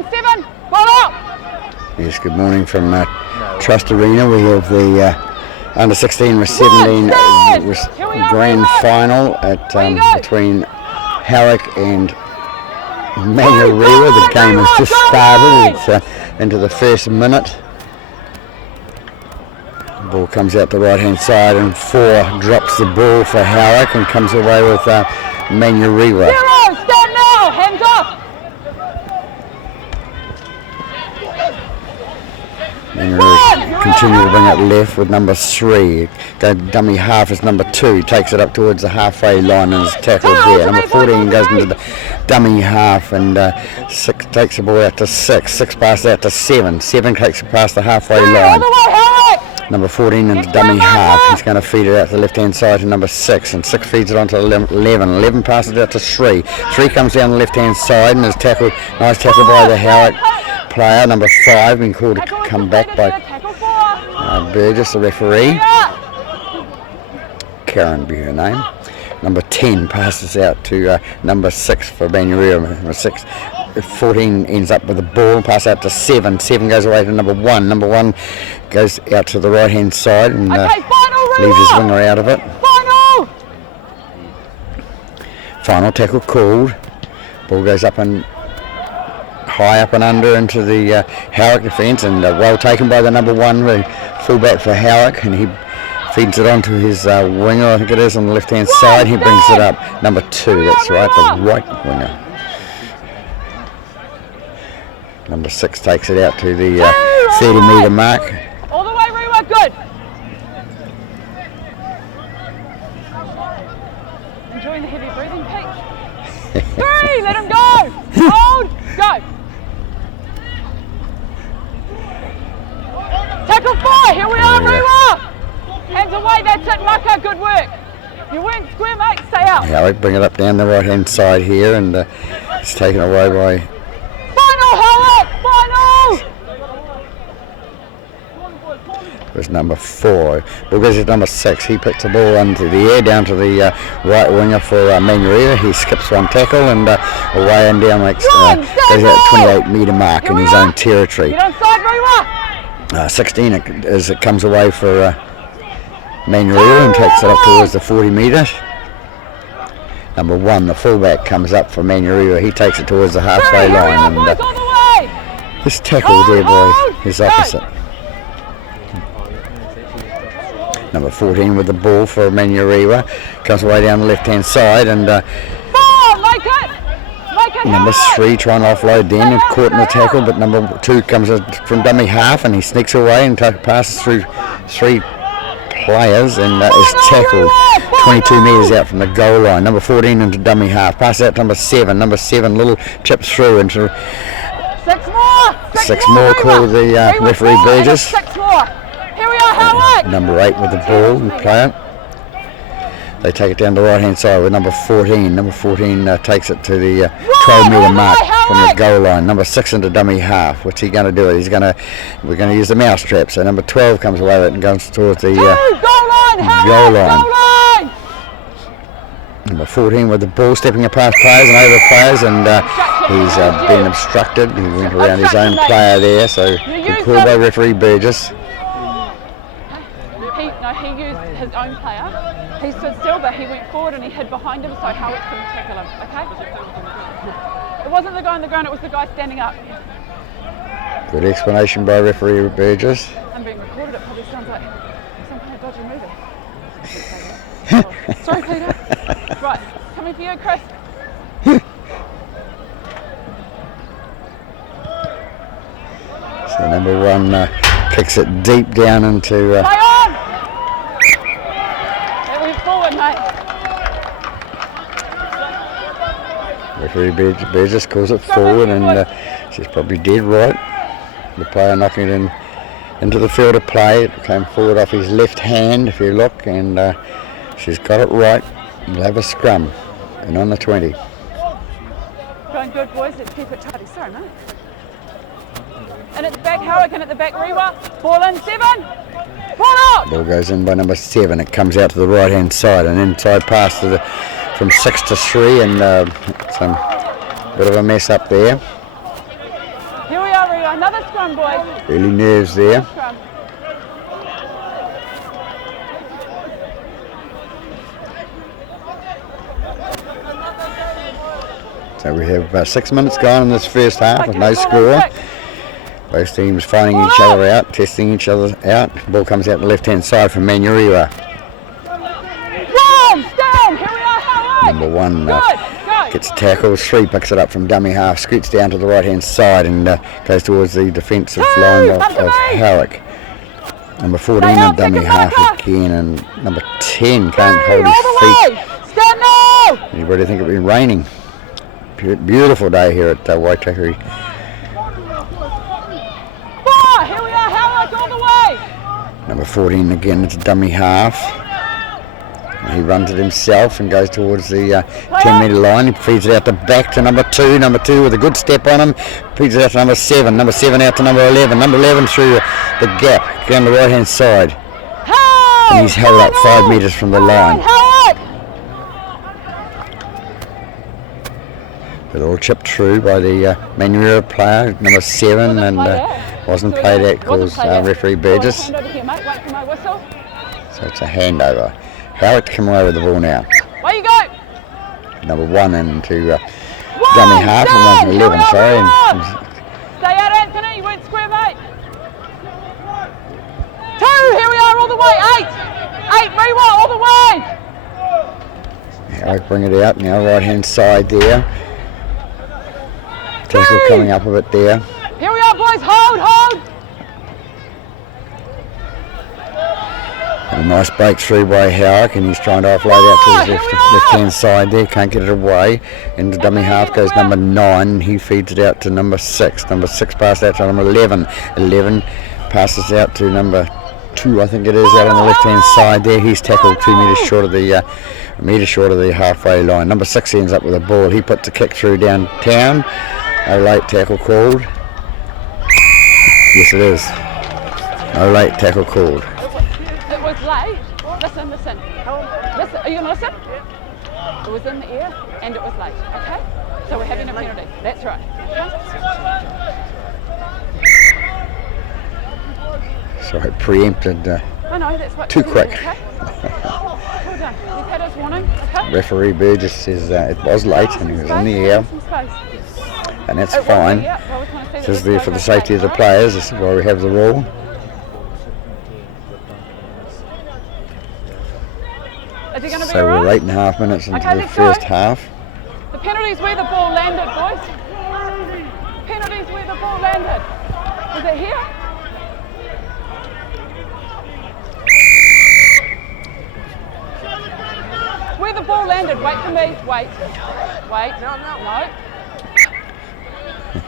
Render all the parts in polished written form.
in 7. Ball up. Yes, good morning from Trust Arena. We have the under 16 with 17 grand final at between Howick and Manurewa. The game has just started. It's into the first minute. The ball comes out the right hand side and 4 drops the ball for Howick and comes away with Manurewa. 0, stand now, hands off. Manurewa continue to bring up left with number 3. Go dummy half is number 2. Takes it up towards the halfway line and is tackled there. Number 14 goes into the dummy half and 6 takes the ball out to 6. 6 passes out to 7. 7 takes it past the halfway line. Number 14 into dummy half. He's going to feed it out to the left hand side to number 6 and 6 feeds it on to 11. 11 passes out to 3. 3 comes down the left hand side and is tackled. Nice tackle by the Howick player. Number 5 been called to come back by Burgess, the referee. Karen be her name. Number 10 passes out to number 6 for Manurewa. Number 6. 14 ends up with the ball, pass out to 7. 7 goes away to number 1. Number 1 goes out to the right hand side and leaves his winger out of it. Final tackle called. Ball goes up and high up and under into the Howick defence and well taken by the number 1, the fullback for Howick, and he feeds it on to his winger, I think it is, on the left hand side. He brings it up. Number 2, that's right, the right winger. Number 6 takes it out to the 30 metre mark. All the way, Rewa, good. Enjoying the heavy breathing, Pete. 3, let him go. Hold, go. Tackle 4, here we are, Rewa. Hands away, that's it, Maka, good work. You weren't square, mate, stay out. Yeah, we bring it up down the right hand side here and it's taken away by... It was number 4. Ball goes to number 6. He picks the ball into the air down to the right winger for Manurewa. He skips one tackle and away and down makes goes at 28 metre mark in his own territory. 16 as it comes away for Manurewa and takes it up towards the 40 metres. Number 1, the fullback, comes up for Manurewa. He takes it towards the halfway line and this tackle there by his opposite. Number 14 with the ball for Manurewa. Comes away down the left hand side and number 3 trying to offload then and caught in the tackle, but number 2 comes from dummy half and he sneaks away and passes through 3 players and is tackled 22 metres out from the goal line. Number 14 into dummy half. Passes out to number 7. Number 7 little chips through into 6 more call the referee Burgess. 6 more. Here we are, Howick. Number 8 with the ball and play it. They take it down the right hand side with number 14. Number 14 takes it to the 12 metre mark from the goal line. Number 6 into dummy half. What's he going to do? We're going to use the mouse trap. So number 12 comes away with it and goes towards the goal line. Number 14 with the ball, stepping past players and over players, and he's been obstructed. He went around his own player there, so he called by referee Burgess. He used his own player. He stood still, but he went forward and he hid behind him, so Howick couldn't tackle him. Okay? It wasn't the guy on the ground; it was the guy standing up. Good explanation by referee Burgess. I'm being recorded. It probably sounds like some kind of dodgy movie. Sorry, Peter. Right, coming for you, Chris. So number 1 kicks it deep down into. Play on! It went forward, mate. Referee Burgess calls it forward, and she's probably dead right. The player knocking it into the field of play. It came forward off his left hand, if you look, and she's got it right. We'll have a scrum, and on the 20. Going good, boys. Let's keep it tidy. Sorry, mate. And at the back, Howick, and at the back, Rewa. Ball in, 7. Ball out. Ball goes in by number 7. It comes out to the right hand side, and inside pass to from 6 to 3, and some bit of a mess up there. Here we are, Rio. Another scrum, boys. Early nerves there. Scrum. So we have 6 minutes gone in this first half with no Okay, score. quick. Both teams finding each other out, testing each other out. Ball comes out the left-hand side from Manurewa. Run, stand. Here we are, Howick. Number 1 Good, go. gets tackled. 3 picks it up from dummy half, scoots down to the right-hand side and goes towards the defensive line of Howick. Number 14 Stay a up, dummy second half marker. again, and number 10 can't Hey, hold all his the feet. way. Stand now. Anybody think it'd been raining? Beautiful day here at Waitakere. Fire. Here we are, Howick, all the way. Number 14 again, it's a dummy half. He runs it himself and goes towards the 10-metre line. He feeds it out the back to number 2. Number 2 with a good step on him. Feeds it out to number 7. Number 7 out to number 11. Number 11 through the gap down the right-hand side. Hey, And he's held up 5 metres from the line. Howick. A little chip through by the Manurewa player, number 7, and wasn't played at because referee Burgess. Hand over here, mate. Wait for my whistle. So it's a handover. Howard come away with the ball now. Way you go. Number 1 into One, dummy half, stand. and Here we 11, are, sorry. everyone. And Stay out, Anthony. You went square, mate. 2. Here we are, all the way. 8. 8. Rewa, all the way. Howard bring it out now, right-hand side there. Tackle coming up a bit there. Here we are, boys. Hold, hold. And a nice breakthrough by Howick, and he's trying to offload out to his left-hand side there. Can't get it away. Into dummy half goes number 9. He feeds it out to number 6. Number 6 passes out to number 11. 11 passes out to number 2, I think it is, out on the left-hand side there. He's tackled 2 metres short of the halfway line. Number 6 ends up with a ball. He puts a kick through downtown. No late tackle called. Yes, it is. No late tackle called. It was late. Listen. Listen. Are you going to listen? It was in the air and it was late. Okay? So we're having a penalty. That's right. Okay? So I preempted I know, that's what. too quick. Okay? Well done. He's had his warning. Okay? Referee Burgess says it was late and he was in the air, Some space. and that's It will be, fine. yeah. Well, we kind of see This that is there this for the goes safety of the right? players. This is why we have the rule. Is he going to be So we're alright? 8.5 minutes into Okay, the let's go. first half. The penalty's where the ball landed, boys. Penalty's where the ball landed. Is it here? Where the ball landed. Wait for me. Wait. No.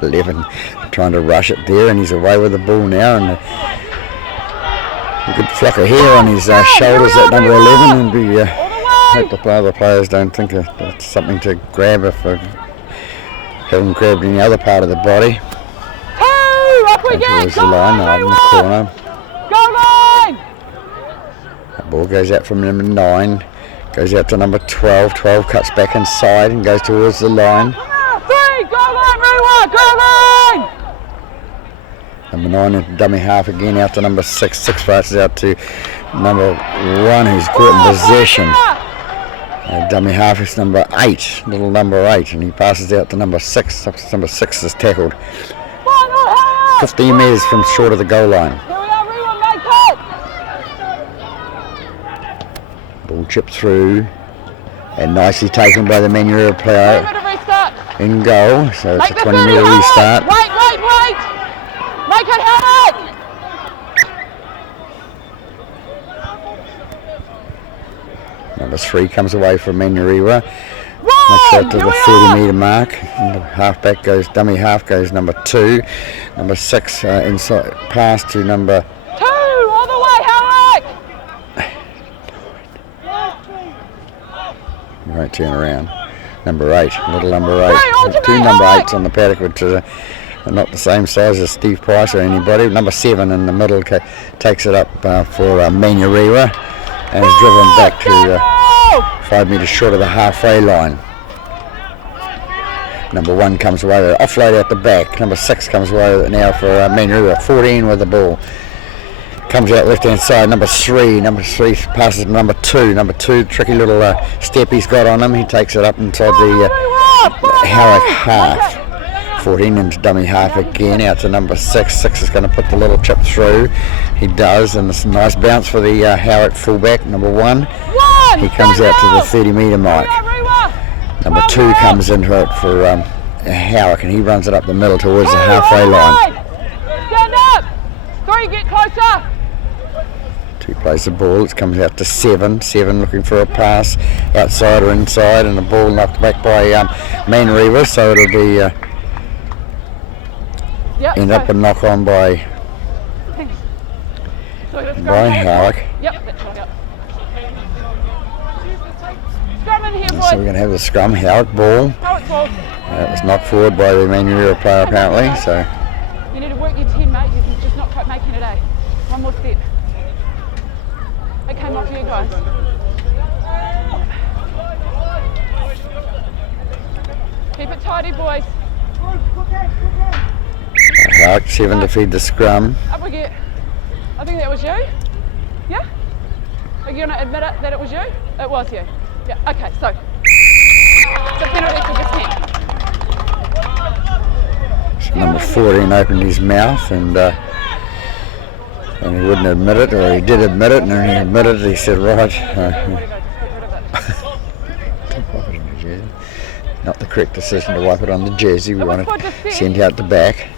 11 trying to rush it there, and he's away with the ball now, and a good flock of hair on his shoulders at number 11, and be All the way. hope the other players don't think that's something to grab if they haven't grabbed any other part of the body. 2. Up we get. Towards the Go line, on, out in the Rewa. corner. Go line. The ball goes out from number 9, goes out to number 12. 12 cuts back inside and goes towards the line. 3. Go line, Rewa. Go line. Number 9 into dummy half again, out to number 6. 6 passes out to number 1, who's caught in possession. Dummy half is number 8, little number 8, and he passes out to number 6. Number 6 is tackled 15 metres from short of the goal line. Here we are, Rewa, make it. Ball chipped through and nicely taken by the Manurewa 2 player minute restart. in goal, so it's Make a the 20 30, metre Howard. restart. Wait. Make it, Howard. Number 3 comes away from Manurewa. Run. Makes that to Here the we 30 are. metre mark. And the halfback goes, dummy half goes number 2. Number 6 inside pass to number 2. All the way, Howick. You won't turn around. Number 8, little number 8. Hey, on to 2 me, number Howick. 8s on the paddock, which are not the same size as Steve Price or anybody. Number 7 in the middle takes it up for Manurewa and is driven back to 5 metres short of the halfway line. Number 1 comes away with it, offload out the back. Number 6 comes away with it now for Manurewa. 14 with the ball. Comes out left hand side. Number 3 passes to number 2. Number 2, tricky little step he's got on him. He takes it up inside the Howick half. 14 into dummy half again, out to number 6. 6 is going to put the little chip through. He does, and it's a nice bounce for the Howick fullback, number 1. He comes out to the 30 metre mark. Number 2 comes into it for Howick, and he runs it up the middle towards the halfway line. Stand up! 3, get closer! 2 plays the ball, it comes out to 7. 7 looking for a pass, outside or inside, and the ball knocked back by Manurewa, so it'll be end up a knock on by Howick. Yep, that's right. Scrum in here, boys. So we're going to have the scrum. Howick ball. That was knocked forward by the Manurewa player apparently. So you need to work your 10, mate. You're just not quite making it, eh? One more step. It came off you guys. Keep it tidy, boys. Howick 7 to feed the scrum. Up we get. I think that was you. Yeah? Are you going to admit it that it was you? It was you. Yeah, okay, so. The penalty for just Number 14 opened his mouth and he wouldn't admit it, or he did admit it, and then he admitted it. He said, right. Not the correct decision to wipe it on the jersey. We want to send out the back.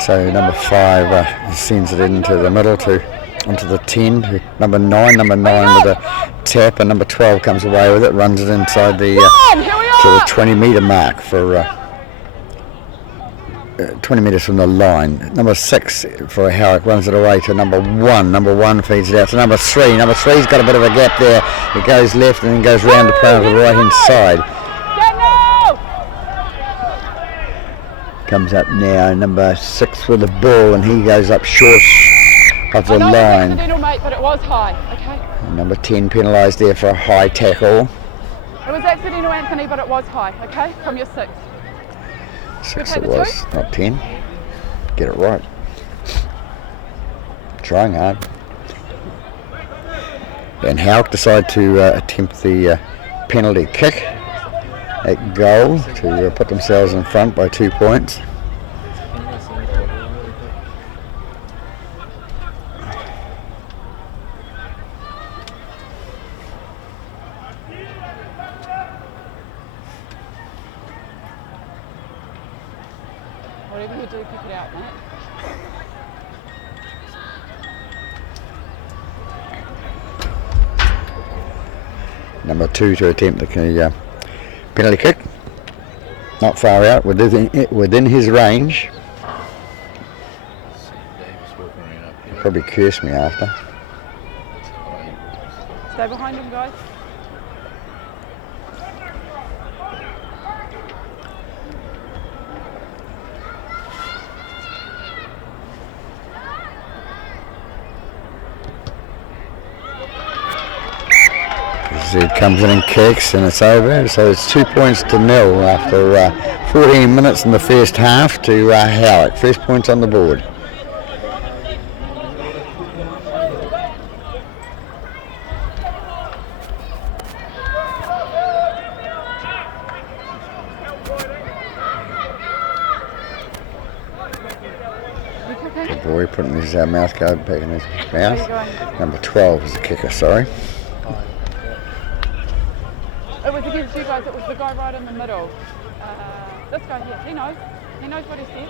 So number 5 sends it into the middle onto the 10 to number 9 with a tap, and number 12 comes away with it, runs it inside the to the 20 metre mark for 20 metres from the line. Number 6 for Howick runs it away to number 1. Number 1 feeds it out to number 3. Number 3's got a bit of a gap there. It goes left and then goes round the play on the right hand side. Comes up now, number 6 with the ball, and he goes up short of the line. It was accidental, mate, but it was high, okay? Number 10 penalised there for a high tackle. It was accidental, Anthony, but it was high, okay? From your 6. 6 it was, not 10. Get it right. Trying hard. And Howick decide to attempt the penalty kick at goal to put themselves in front by 2 points. Whatever you do, pick it out, mate. Number 2 to attempt the penalty kick. Not far out, within his range. He'll probably curse me after. Stay behind him, guys. It comes in and kicks, and it's over. So it's 2 points to 0 after 14 minutes in the first half to Howick. First points on the board. The boy putting his mouth guard back in his mouth. Number 12 is the kicker, sorry. It was against you guys, it was the guy right in the middle. This guy here, he knows what he said.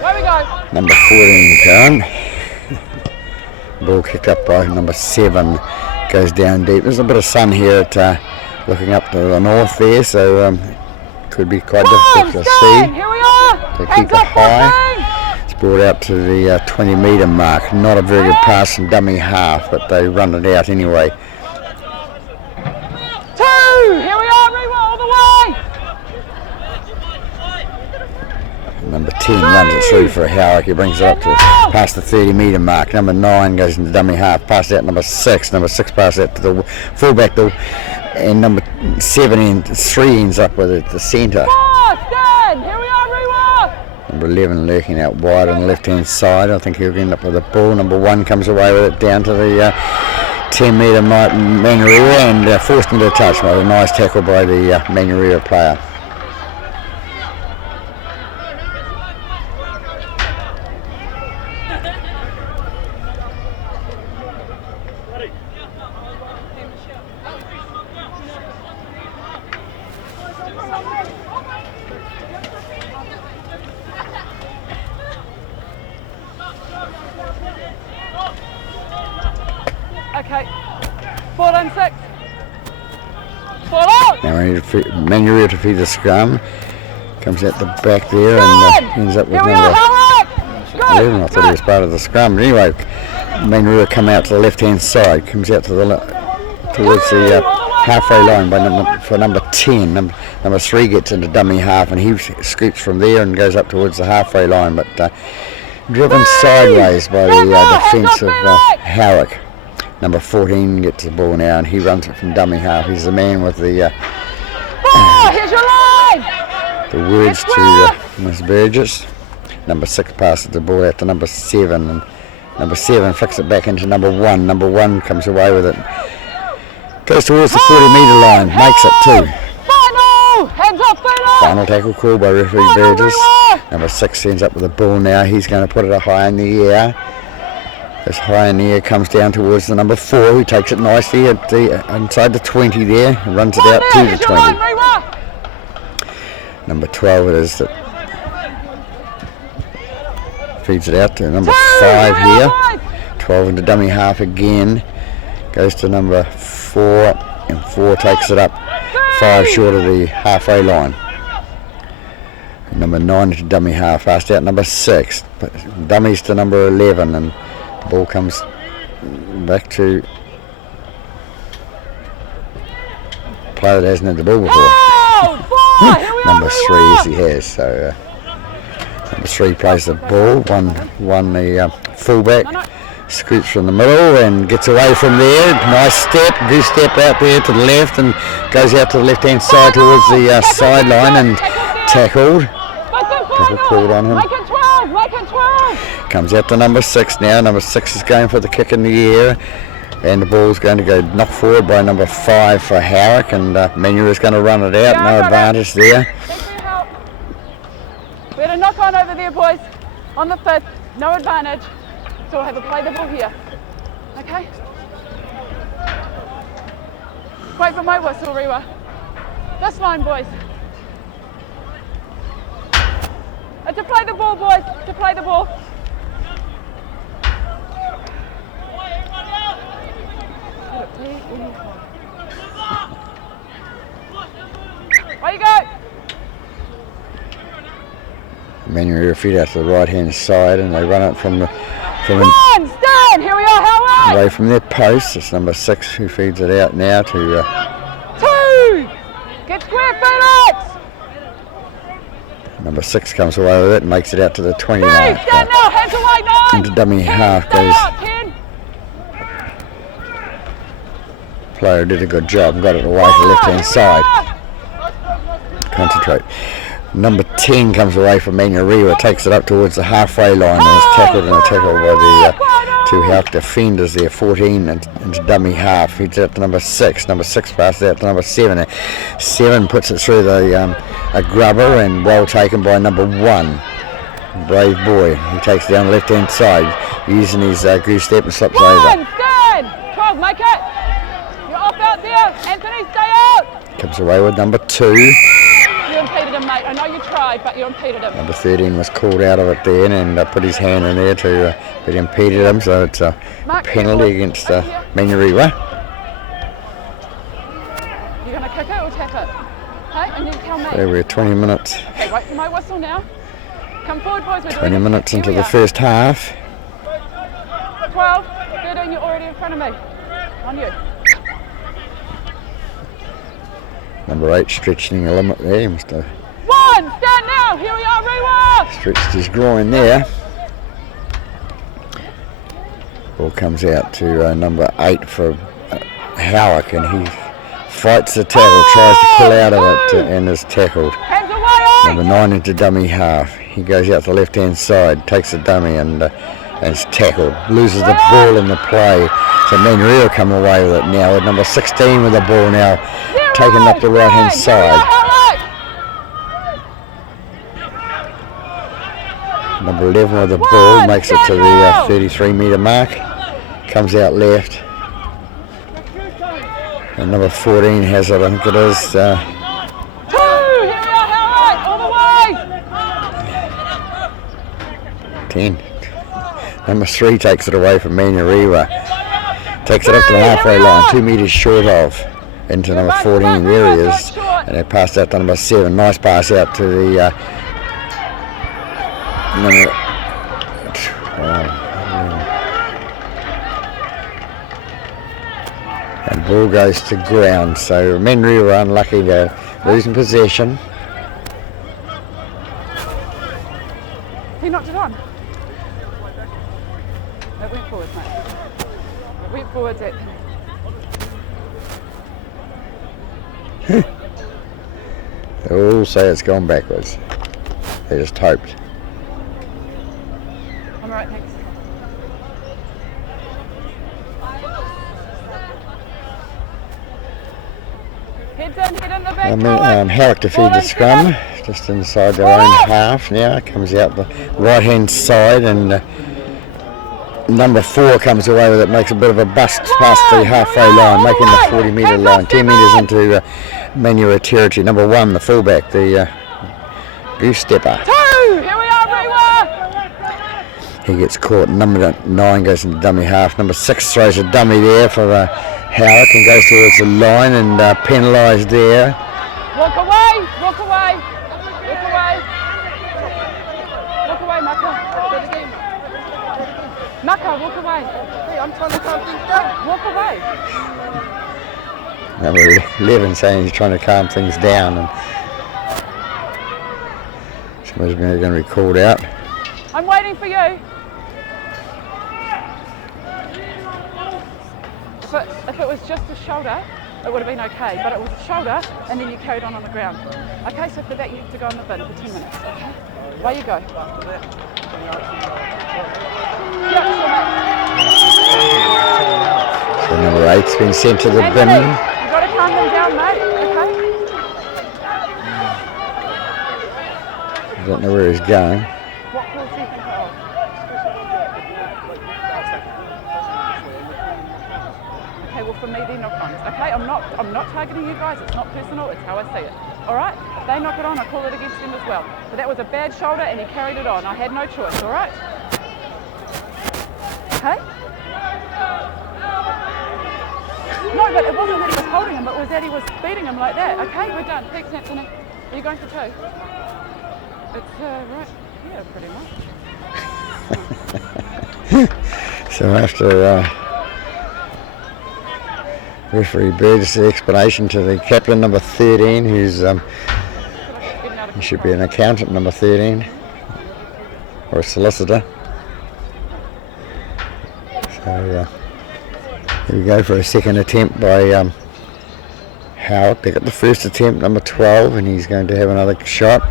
Where we go? Number 14, Karen. Ball kicked up by number 7, goes down deep. There's a bit of sun here at looking up to the north there, so could be quite difficult to see. Here we are. So keep it high. Brought out to the 20 metre mark. Not a very good pass in dummy half, but they run it out anyway. 2! Here we are, Rewa, all the way! Number 10 runs it through for Howick. He brings it up to past the 30-metre mark. Number 9 goes into dummy half. Past out number 6. Number 6 passes out to the fullback though. And number 7 and 3 ends up with it at the centre. Stand! Here we are, Rewa! Number 11 lurking out wide on the left-hand side. I think he'll end up with the ball. Number 1 comes away with it down to the 10-metre mark, Manurewa, and forced into a touch. A nice tackle by the Manurewa player. Okay, 4-6. Ball out! Now Manurewa to feed the scrum. Comes out the back there and ends up with Here we are, number Howick! 11. I thought he was part of the scrum. But anyway, Manurewa come out to the left-hand side. Comes out to the towards the halfway line for number 10. Number 3 gets into dummy half and he scoots from there and goes up towards the halfway line. But driven sideways by the defence of Howick. Number 14 gets the ball now and he runs it from dummy half. He's the man with the here's your line! the words to Miss Burgess. Number 6 passes the ball out to number 7 and number 7 flicks it back into number 1. Number 1 comes away with it. Goes towards the 40-metre line, makes it 2. Final! Hands off, Final tackle call by referee Burgess. Number 6 ends up with the ball now. He's going to put it high in the air. This high in the air comes down towards the number 4 who takes it nicely at the inside the 20 there and runs it out to the 20. Number 12 it is that feeds it out to number 5 here. 12 into dummy half again. Goes to number 4 and 4 takes it up 5 short of the halfway line. Number 9 into dummy half, passed out number 6. But dummies to number 11 and the ball comes back to a player that hasn't had the ball before. Number 3, yes he has. So number 3 plays the ball, one the fullback, scoots from the middle and gets away from there. Nice step, goose step out there to the left and goes out to the left hand side towards the sideline and tackled. Tackle called on him. Make it 12, make it 12. Comes out to number 6 now. Number 6 is going for the kick in the air. And the ball's going to go knocked forward by number 5 for Howick. And Manurewa is going to run it out. No advantage there. Thanks for your help. We had a knock on over there, boys. On the 5th. No advantage. So we'll have a play the ball here. Okay? Wait for my whistle, Rewa. This line, boys. To play the ball, boys. To play the ball. There you go. Manurewa feed out to the right hand side and they run it from Stand! Here we are, Howard! away from their post. It's number 6 who feeds it out now to 2! Get square, Felix! number 6 comes away with it and makes it out to the 20 3! mark. Stand now, hands away, 9! Into dummy 10, half stay goes. out, 10! Player did a good job, got it away to the left hand side. Concentrate. Number 10 comes away from Manurewa, takes it up towards the halfway line and is tackled in a tackle by the 2 Howick defenders there. 14 into dummy half. He's out to number 6. Number 6 passes out to number 7. 7 puts it through the a grubber and well taken by number 1. Brave boy. He takes it down the left hand side using his goose step and slips over. Stand! 12, make it! You're off out there! Anthony, stay out! Comes away with number 2. You impeded him, mate. I know you tried, but you impeded him. Number 13 was called out of it then and put his hand in there to but impeded him, so it's a penalty against Manurewa. You're going to kick it or tap it? Okay, and you tell me. So we're 20 minutes. Okay, wait for my whistle now. Come forward, boys. We're 20 doing minutes Here into we the are. first half. 12, 13, you're already in front of me. On you. Number 8 stretching the limit there. He must have 1, stand now! now. Here we are, Rewa. Stretched his groin there. Ball comes out to number 8 for Howick, and he fights the tackle, tries to pull out of it, and is tackled. Hands away, Number 9 into dummy half. He goes out the left-hand side, takes the dummy, and is tackled. Loses the ball in the play. So Manurewa come away with it now. With number 16 with the ball now, taken up the right-hand side. Number 11 with the ball, makes it to the 33-metre mark. Comes out left. And number 14 has it, I think it is. 2, here we are, Howick, all the way. 10. Number 3 takes it away from Manurewa. Takes it up to the halfway line, 2 metres short of. Into number 14, there he is. And they passed out to number 7. Nice pass out to the number. And ball goes to ground. So Manurewa unlucky to losing possession. He knocked it on. It went forwards, mate. It went forwards. They all say it's gone backwards. They just hoped. I'm alright, thanks. Head in the back. Howick defeated the scrum, just inside their own half now. Comes out the right-hand side, and number 4 comes away with it, makes a bit of a bust past the halfway line, making the 40-metre line, 10 metres into Manurewa territory. Number 1, the fullback, the goose stepper. 2, here we are, Rewa. He gets caught. Number 9 goes into dummy half. Number 6 throws a dummy there for Howick and goes towards the line and penalised there. Walk away, walk away, walk away. Walk away, Maka. Maka, walk away. Hey, I'm trying to calm things down. Walk away. Number 11 saying he's trying to calm things down, and somebody's going to be called out. I'm waiting for you. If it was just a shoulder, it would have been okay, but it was a shoulder and then you carried on the ground. Okay, so for that you have to go in the bin for 10 minutes, okay? Away you go. So number 8's been sent to the bin. You've got to calm them down, mate, okay? I don't know where he's going. What calls do you think it was? Okay, well for me they're knock-ons, okay? I'm not targeting you guys, it's not personal, it's how I see it. Alright? If they knock it on, I call it against them as well. But that was a bad shoulder and he carried it on. I had no choice, alright? Okay? No, but it wasn't that he was holding him, it was that he was beating him like that. Okay, we're done. Thanks, Anthony. Are you going for 2? It's right here, pretty much. So after referee Bird's explanation to the captain, number 13, who's he should be an accountant, number 13, or a solicitor. So here we go for a second attempt by Howick. They got the first attempt, number 12, and he's going to have another shot.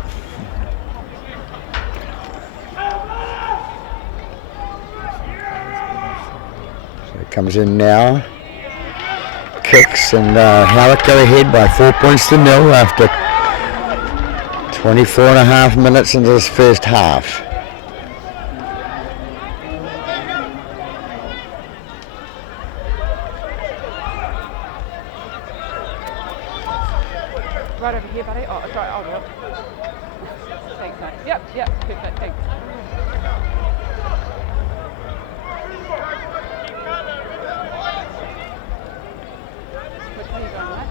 So it comes in now. Kicks, and Howick go ahead by 4 points to 0 after 24.5 minutes into this first half. Right over here, buddy. Oh, sorry, hold on. Thanks, mate. Yep, perfect, thanks. Which way are you going, mate?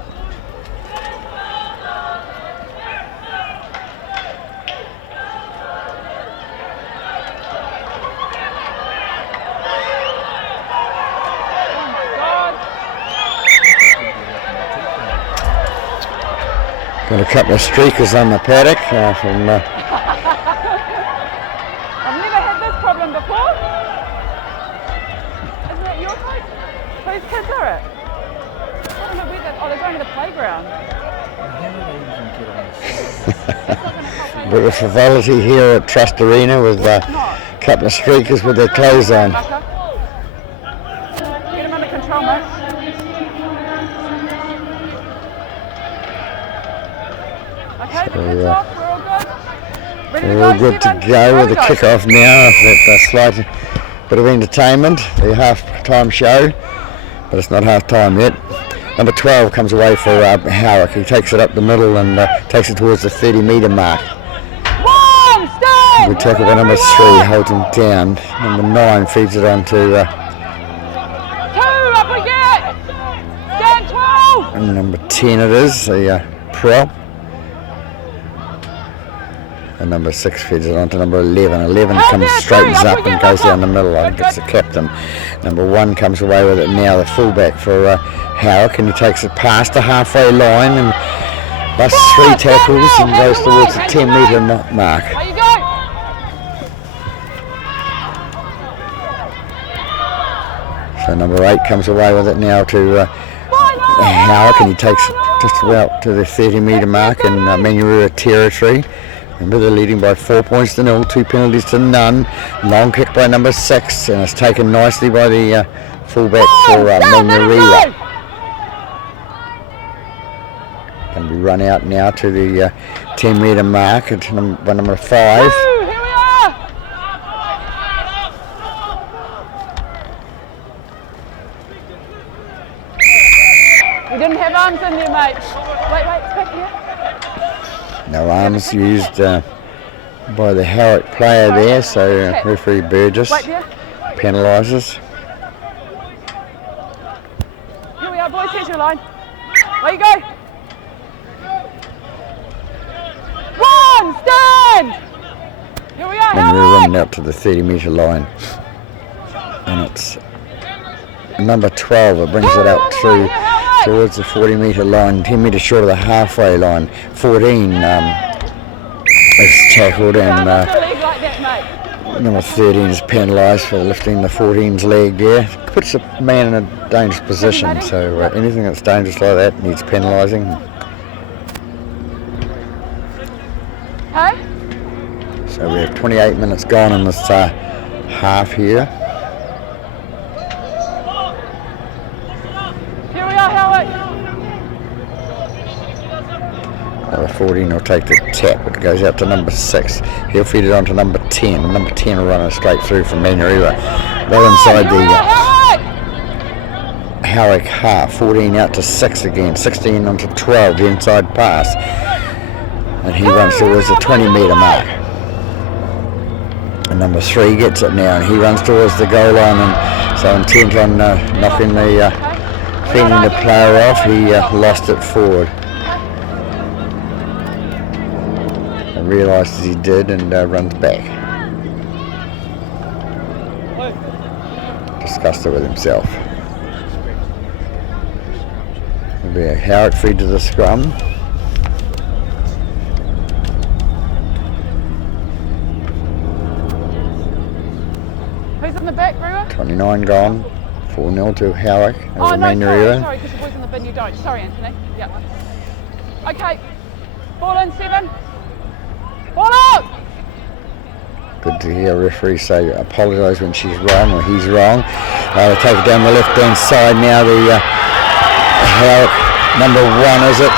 Got a couple of streakers on the paddock from ground. Bit of frivolity here at Trust Arena with a couple of streakers with their clothes on. Get him under control, mate. Okay, the kid's off. We're all good. Ready to We're all good to go with the kick-off now. That slight bit of entertainment, the half-time show, but it's not half-time yet. Number 12 comes away for Howick. He takes it up the middle and takes it towards the 30-metre mark. We tackle by number 3, holds him down. Number 9 feeds it on to 2, up we get! Stand 12! and number 10 it is, the prop. And number 6 feeds it on to number 11. 11 comes straightens up and goes down the middle. I think it's the captain. Number 1 comes away with it now, the fullback for Howick, and he takes it past the halfway line and busts 3 tackles and goes towards the 10-metre mark. There you go! So number 8 comes away with it now to Howick, and he takes it just about to the 30-metre mark in Manurewa territory. Remember, they're leading by 4 points to 0, 2 penalties to none. Long kick by number 6, and it's taken nicely by the fullback for Manurewa. Going to be run out now to the 10-metre mark by number 5. Here we are! You didn't have arms in there, mate. Wait, it's back here. No arms used by the Howick player there, so referee Burgess penalises. Here we are, boys, here's your line. There you go. 1, stand! Here we are, And we're running out to the 30-metre line. And it's number 12 that brings it out through towards the 40-metre line, 10 metres short of the halfway line. 14 is tackled, and number 13 is penalised for lifting the 14's leg there. Puts a man in a dangerous position, so anything that's dangerous like that needs penalising. Hey? So we have 28 minutes gone in this half here. Here we are, Howick. Number 14 will take the tap. It goes out to number 6. He'll feed it on to number 10. Number 10 will run it straight through from Manurewa. Well inside the Howick half. 14 out to 6 again. 16 onto 12, the inside pass. And he runs towards the 20-metre mark. And number 3 gets it now, and he runs towards the goal line, and so intent on knocking the feeding the player off, he lost it forward. And realises he did, and runs back. Discussed it with himself. There'll be a Howick feed to the scrum. Who's in the back, Brewer? 29 gone. 4-0 to Howick over Oh, no, Manurewa. sorry, because the boys in the bin, you don't. Sorry, Anthony. Yeah. Okay. Ball in, 7. Ball out! Good to hear a referee say apologise when she's wrong or he's wrong. They take it down the left-hand side now. The Howick number 1, is it?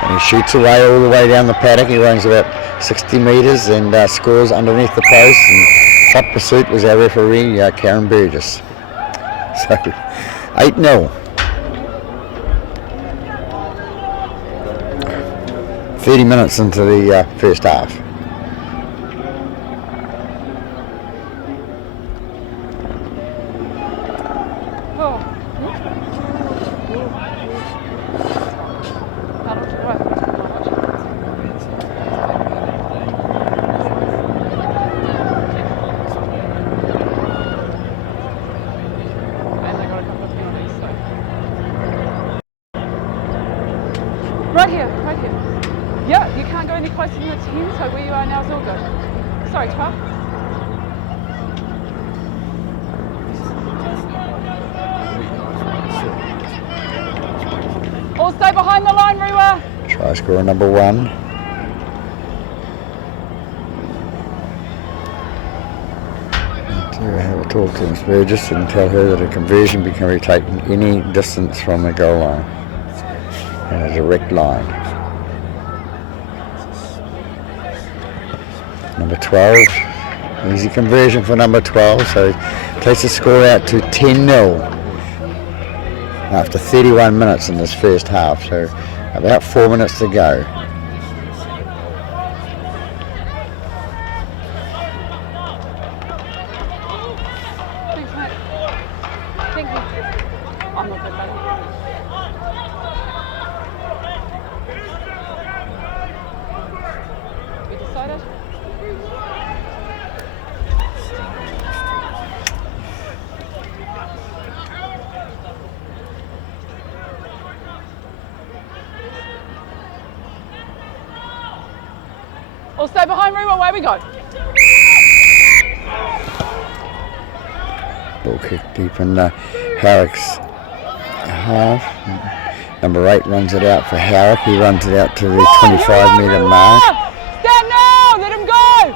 And he shoots away all the way down the paddock. He runs about 60 metres and scores underneath the post. And top pursuit was our referee, Karen Burgess. So 8-0. 30 minutes into the first half. Right here. Yeah, you can't go any closer than the 10, so where you are now is all good. Sorry, 12. Try scorer number 1. To have a talk to Miss Burgess and tell her that a conversion can be taken any distance from the goal line and a direct line. Number 12, easy conversion for number 12, so takes the score out to 10-0 after 31 minutes in this first half, so about 4 minutes to go. All stay behind Rewa, away we go. Ball kick deep in Howick's half. Number 8 runs it out for Howick. He runs it out to the 25-metre mark. Stand now, let him go.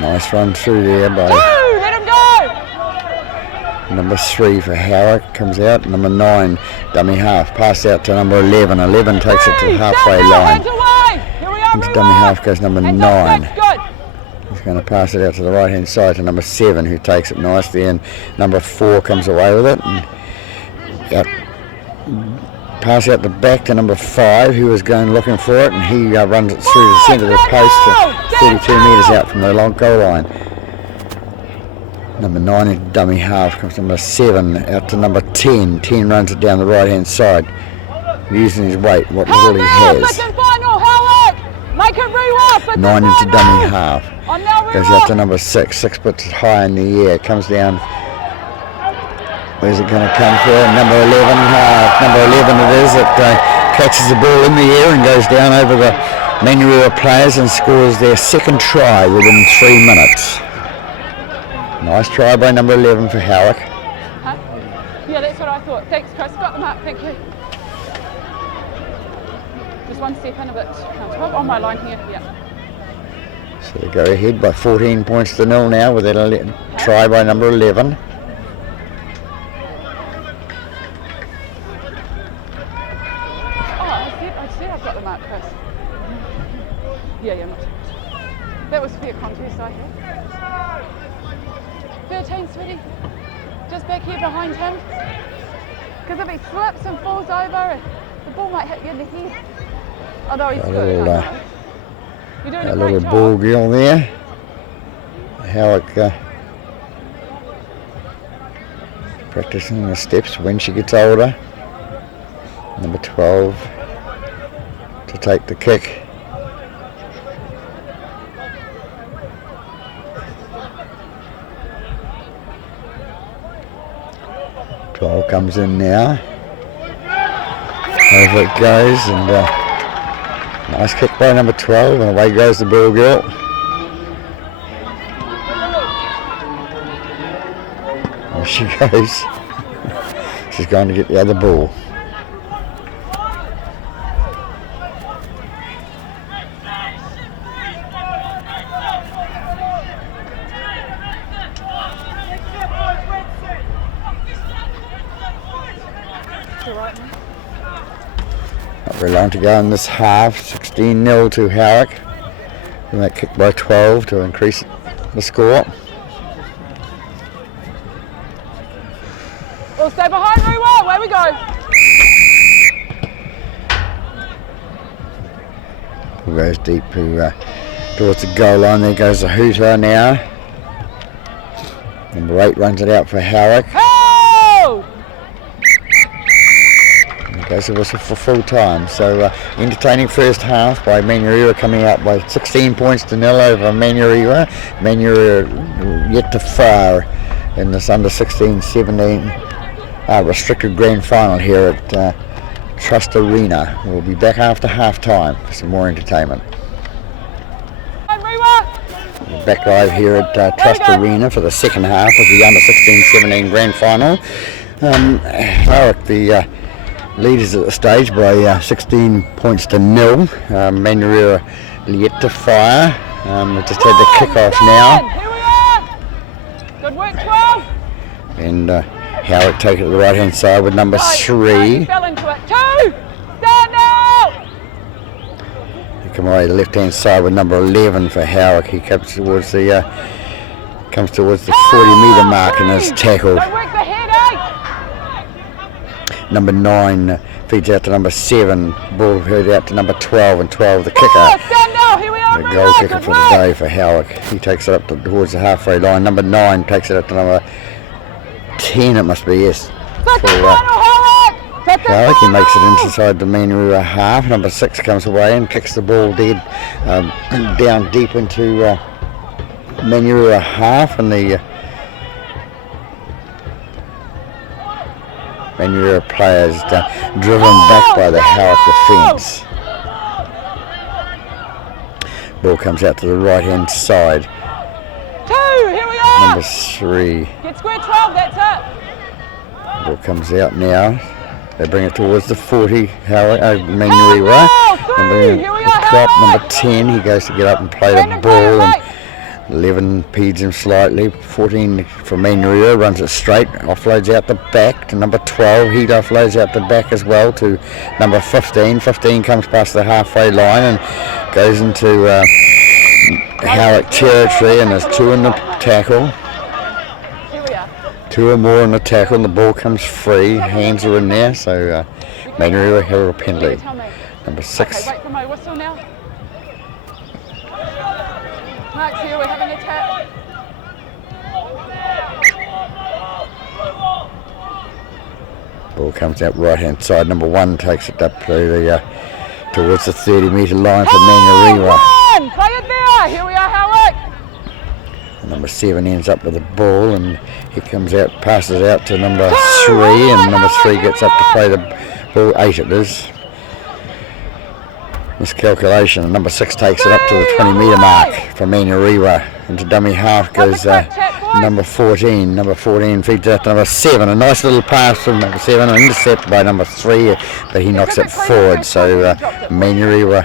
Nice run through there by let him go. number 3 for Howick. Comes out. Number 9, dummy half. Pass out to number 11. 11 takes it to the halfway line. Into dummy half goes number 9. He's going to pass it out to the right hand side to number 7, who takes it nicely, and number 4 comes away with it. And pass out the back to number 5, who was going looking for it, and he runs it through the centre of the post to 32 metres out from the long goal line. Number 9 into dummy half comes number 7 out to number 10. 10 runs it down the right hand side using his weight, what little he has. 9 into dummy half. Goes out to number 6. 6 puts it high in the air. Comes down. Where's it going to come for? Number 11. Number 11 it is. It catches the ball in the air and goes down over the Manurewa players and scores their second try within 3 minutes. Nice try by number 11 for Howick. Huh? Yeah, that's what I thought. Thanks, Chris. Got them up. Thank you. Just 1 second, a bit on my line here. Yeah. So they go ahead by 14 points to 0 now with that try by number 11. I said I've got the mark, Chris. Yeah, not too much. That was fair contest I had. 13, sweetie. Just back here behind him. Because if he slips and falls over, the ball might hit you in the head. Although he's good. You're doing a little great ball job. girl there. Howick practicing the steps when she gets older. Number 12 to take the kick. Comes in now. Over it goes, and nice kick by number 12, and away goes the ball girl. There she goes. She's going to get the other ball. Not very long to go in this half. 16-0 to Howick. And that kick by 12 to increase the score. We'll stay behind Rewa. Away we go. Who goes deep towards the goal line. There goes the hooter now. Number 8 runs it out for Howick. Goes the whistle for full time. So entertaining first half by Manurewa, coming out by 16 points to 0 over Manurewa. Manurewa yet to fire in this under 16-17 restricted grand final here at Trust Arena. We'll be back after half time for some more entertainment. We're back live here at Trust Arena for the second half of the under 16-17 grand final. Howick, the leaders at the stage by 16 points to 0. Manurewa yet to fire. They just had the kick-off now. Here we are. Good work, 12. And Howick take it to the right-hand side with number 3. He fell into it. 2. Stand out. They come away to the left-hand side with number 11 for Howick. He comes towards the 40-metre mark and is tackled. Don't work the head, Number 9 feeds out to number 7. Ball heard out to number 12, and 12 the kicker. Stand out. Here we are. The goal kicker for the day for Howick. He takes it up towards the halfway line. Number 9 takes it up to number 10, it must be, yes. For Howick, he makes it inside the Manurewa half. Number 6 comes away and kicks the ball dead down deep into Manurewa half, and the Manurewa players driven back by the Howick defence. Ball comes out to the right hand side. 2, here we are. Number 3. Get square 12, that's it. Ball comes out now. They bring it towards the 40, Manurewa. Number 10, he goes to get up and play the ball, and 11 peeds him slightly. 14 for Manurewa, runs it straight, offloads out the back to number 12. He offloads out the back as well to number 15. 15 comes past the halfway line and goes into Howick territory, and there's 2 in the tackle. 2 or more in the tackle, and the ball comes free. Hands are in there, so Manurewa have a penalty. Number 6. Okay, wait for my whistle now. Mark's here, we're having a tap. Ball comes out right hand side. Number 1 takes it up to the towards the 30-metre line for Manurewa. Play it there. Here we are, Howick. And number 7 ends up with the ball, and he comes out, passes out to number 3, and number 3 gets up to play the ball. 8 it is. Miscalculation. Number 6 takes it up to the 20-metre mark for Manurewa. Into dummy half goes number 14. Number 14 feeds out to number 7. A nice little pass from number 7, an intercept by number 3, but he knocks it forward. So Manurewa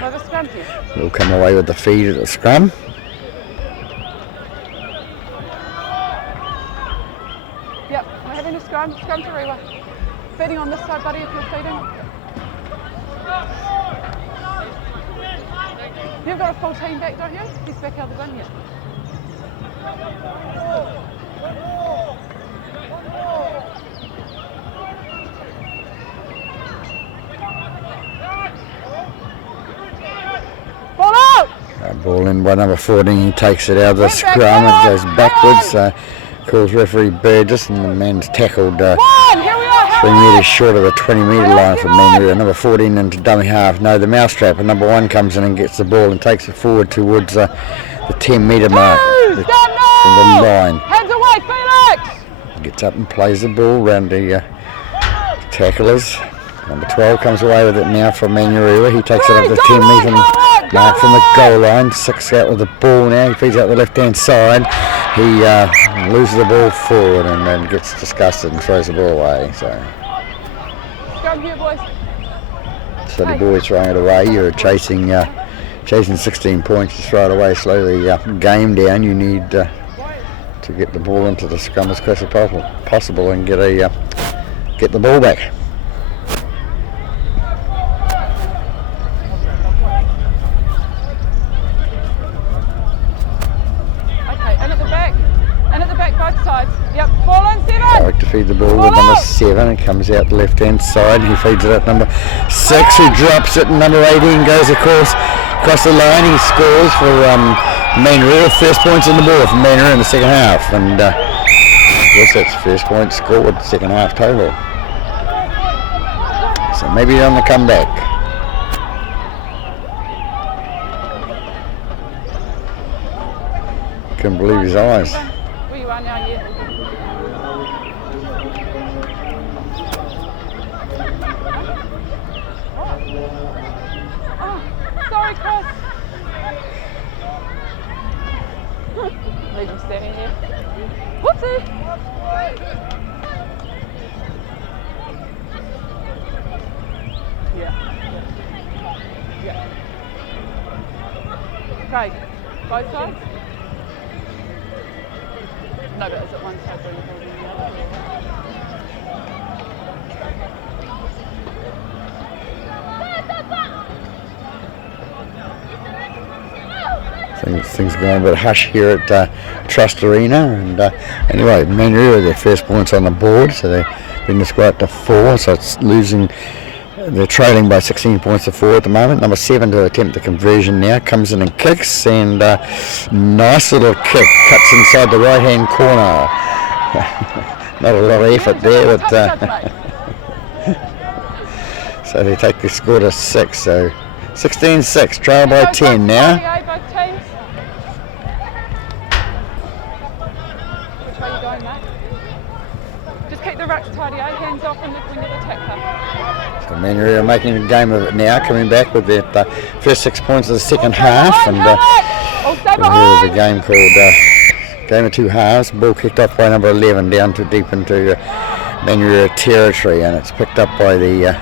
will come away with the feed at the scrum. Yep, we're having a scrum. Scrum to Rewa. Feeding on this side, buddy, if you're feeding. You've got a full team back, don't you? He's back out of the gun yet. Ball out! Ball in by number 14. He takes it out of the scrum. It goes backwards. Calls referee Burgess, and the man's tackled 3 metres short of the 20-metre line for Manurewa. Number 14 into dummy half. No, the mousetrap, and number 1 comes in and gets the ball and takes it forward towards the 10-metre mark from the line. Hands away, Felix! Gets up and plays the ball round the tacklers. Number 12 comes away with it now for Manurewa. He takes it up the 10-metre mark from the goal line. 6 out with the ball now. He feeds out the left-hand side. He loses the ball forward and then gets disgusted and throws the ball away. So here, boys. The boys throwing it away. You're chasing 16 points to throw it away. Slow the game down. You need to get the ball into the scrum as quick as possible and get the ball back. Howick to feed the ball with number 7. It comes out the left-hand side. He feeds it up number 6, who drops it. Number 18 goes across the line. He scores for Manurewa. First points on the board for Manurewa in the second half. And I guess that's first point scored, second half total. So maybe on the comeback. Couldn't believe his eyes. Where you are now, yeah. Sorry, Chris. Leave him standing here. Whoopsie. Craig, both sides? No, but is it one side or the other? Things are going a bit hush here at Trust Arena, and anyway, Manurewa their first points on the board, so they bring the score up to 4, so it's losing. They're trailing by 16 points to 4 at the moment. Number 7 to attempt the conversion now, comes in and kicks, and nice little kick, cuts inside the right hand corner. Not a lot of effort there, but so they take the score to 6, so 16-6, trail by 10 now. Which way are you going, mate? Just keep the rucks tidy, hands off when you're the tackler. So Manurewa making a game of it now, coming back with their first 6 points of the second half, and here is a game called Game of Two Halves. Ball kicked off by number 11 down to deep into Manurewa territory, and it's picked up by the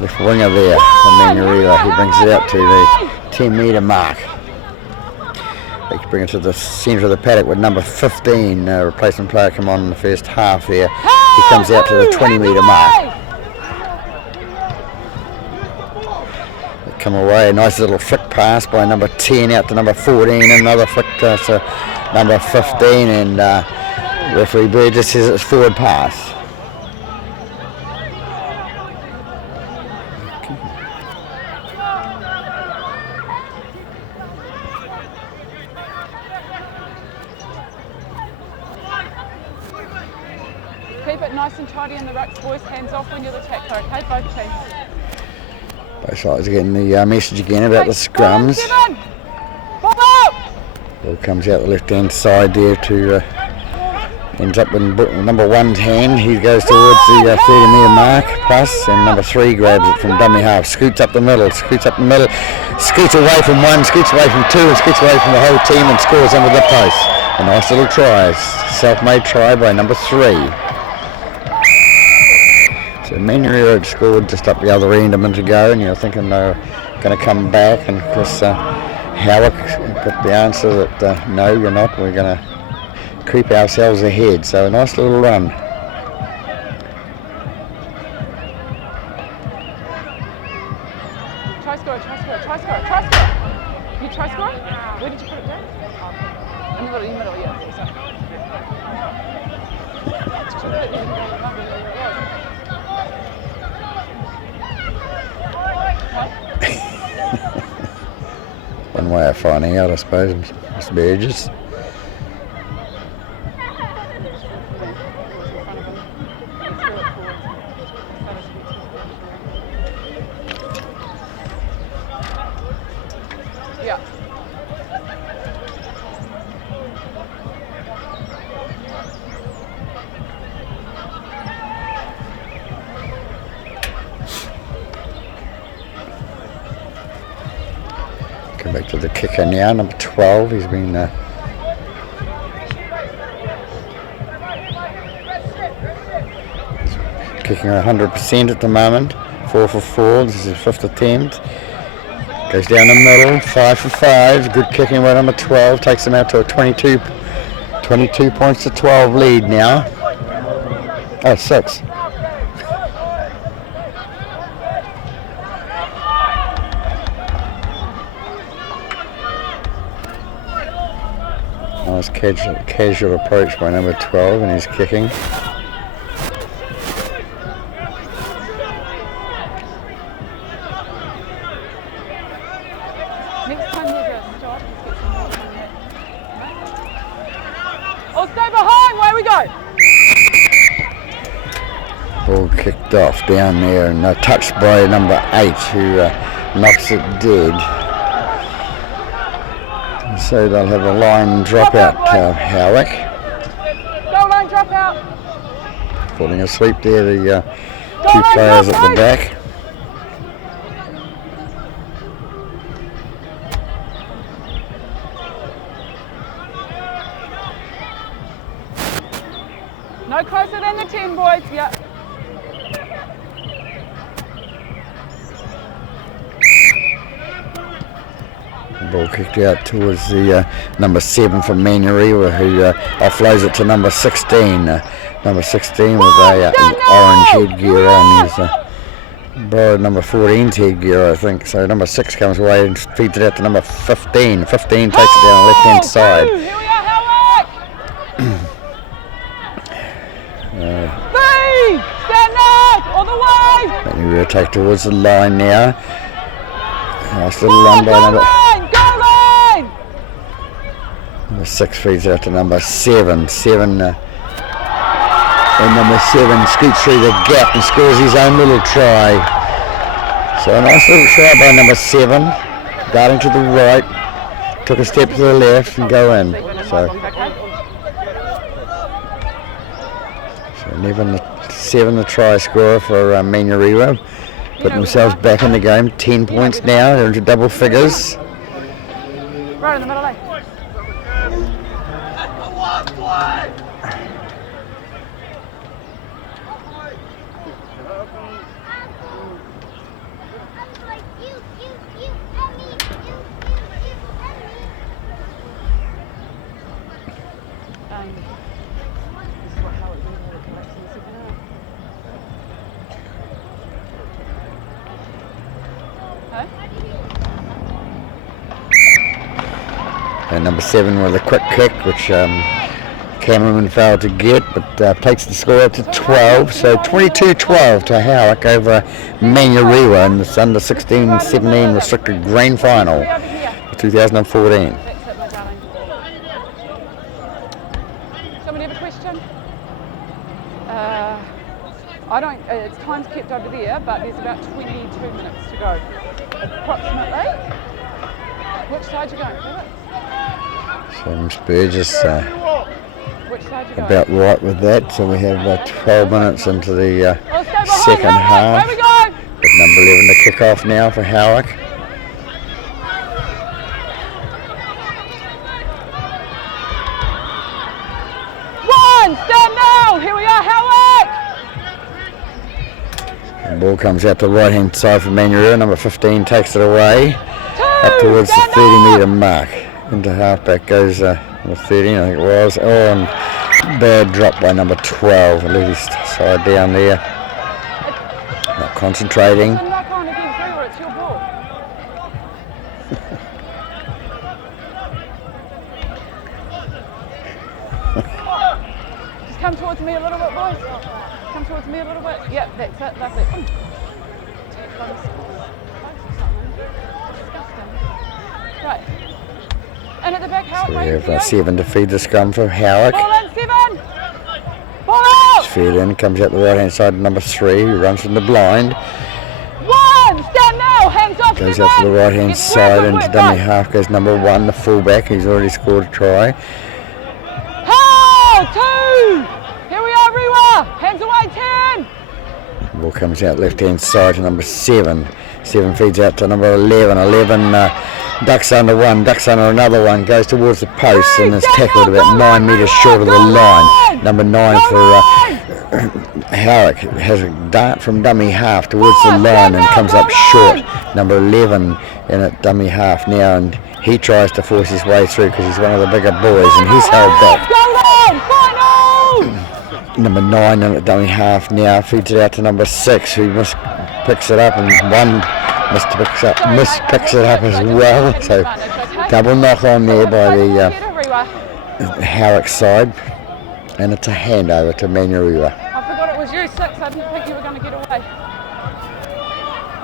left winger there from Manurewa. He brings it out to the 10-metre mark. They can bring it to the centre of the paddock with number 15, replacement player come on in the first half there. He comes out to the 20-metre mark. They come away, a nice little flick pass by number 10 out to number 14, another flick pass to number 15, and referee Burgess says it's forward pass. Keep it nice and tidy in the rucks, boys. Hands off when you're the tackler, okay? Both teams. Both sides are getting the message again about the scrums. Ball comes out the left-hand side there to ends up in number 1's hand. He goes towards the 30-metre mark plus, and number 3 grabs it from dummy half. Scoots up the middle, scoots away from 1, scoots away from 2, and scoots away from the whole team and scores under the post. A nice little try, self-made try by number 3. So Manurewa had scored just up the other end a minute ago, and you're thinking they're going to come back, and of course Howick got the answer that no, you're not, we're going to creep ourselves ahead. So a nice little run. Try score. You try score? Where did you put it down? In the middle, yeah. One way of finding out, I suppose, Mr. Burgess. Yeah. Come back to the kicker now, number 12. He's been kicking 100% at the moment. 4 for 4. This is his 5th attempt. Goes down the middle. 5 for 5. Good kicking by number 12. Takes him out to a 22 points to 12 lead now. Oh, 6. Nice casual approach by number 12, and he's kicking. Next time there's a stop, just get some more on that. Oh, stay behind, away we go! Ball kicked off down there, and touched by number 8, who knocks it dead. So they'll have a line drop out, Howick. Go line drop out. Falling asleep there, the 2 players at the back. No closer than the 10, boys. Yep. Ball kicked out towards the number 7 for Manurewa, who offloads it to number 16. Number 16 with a orange headgear on. He's borrowed number 14's headgear, I think. So number 6 comes away and feeds it out to number 15. 15 takes it down the left-hand side. Here we are, Howick! Stand up! All the way! Manurewa take towards the line now. Nice little run by number 6 feeds out to number 7. And number 7 scoots through the gap and scores his own little try. So a nice little try by number 7. Darting to the right, took a step to the left and go in. So Nevin 7, the try scorer for Manurewa. Put themselves back in the game. 10 points now. They're into double figures. Right in the middle, And number 7 with a quick kick, which Cameron failed to get, but takes the score up to 12. So 22-12 to Howick over Manurewa in this under 16-17 restricted grand final for 2014. Somebody have a question? I don't, it's time's kept over there, but there's about 22 minutes to go, approximately. Which side are you going for? Sam Spurgis Which side you going? about right with that, so we have 12 minutes into the second half. Where we go? With number 11 to kick off now for Howick. Stand now! Here we are, Howick! The ball comes out the right hand side for Manurewa. Number 15 takes it away up towards the 30-metre mark. Into halfback goes number 13, I think it was. Oh, and bad drop by number 12. Leave his side down there. Not concentrating. I'm not going against you, it's your ball. Just come towards me a little bit, boys. Come towards me a little bit. Yep, that's it, lovely. Right. And at the back, Howick, So we have 7 to feed the scrum for Howick. Ball in, 7! Ball out! Fed in, comes out the right hand side, number 3, who runs from the blind. Stand now, hands off. Goes out to the right hand side, into dummy half goes number 1, the fullback. He's already scored a try. 2! Here we are, Rewa! Hands away, 10! Ball comes out left hand side to number 7. 7 feeds out to number 11. 11 ducks under one, ducks under another one, goes towards the post and is tackled about 9 metres short of the line. Number 9 for Howick has a dart from dummy half towards the line and comes up short. Number 11 in at dummy half now, and he tries to force his way through because he's one of the bigger boys and he's held back. Number 9 in at dummy half now, feeds it out to number 6, who picks it up, and one mispicks it up as well. So double knock on there by the Howick side, and it's a handover to Manurewa. I forgot it was you, 6. I didn't think you were going to get away.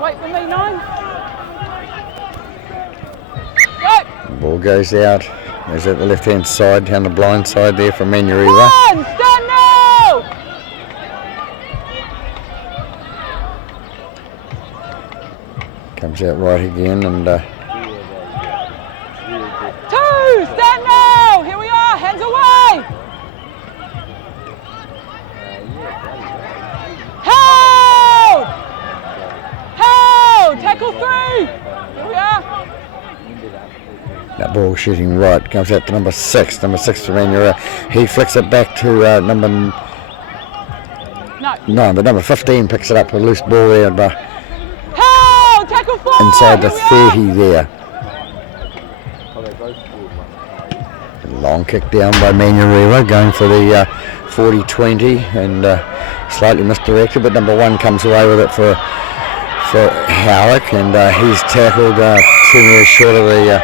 Wait for me, 9. Go! Ball goes out. Goes at the left hand side, down the blind side there for Manurewa. Stand now! Comes out right again and 2! Stand now! Here we are, hands away! Hold! Hold! Tackle 3! Here we are. that ball shooting right, comes out to number 6. Number 6 for Manurewa. He flicks it back to number 9, but number 15 picks it up, a loose ball there. Tackle 4! Inside the 30 there. Long kick down by Manurewa, going for the 40-20 and slightly misdirected, but number 1 comes away with it for Howick, and he's tackled 2 metres short of the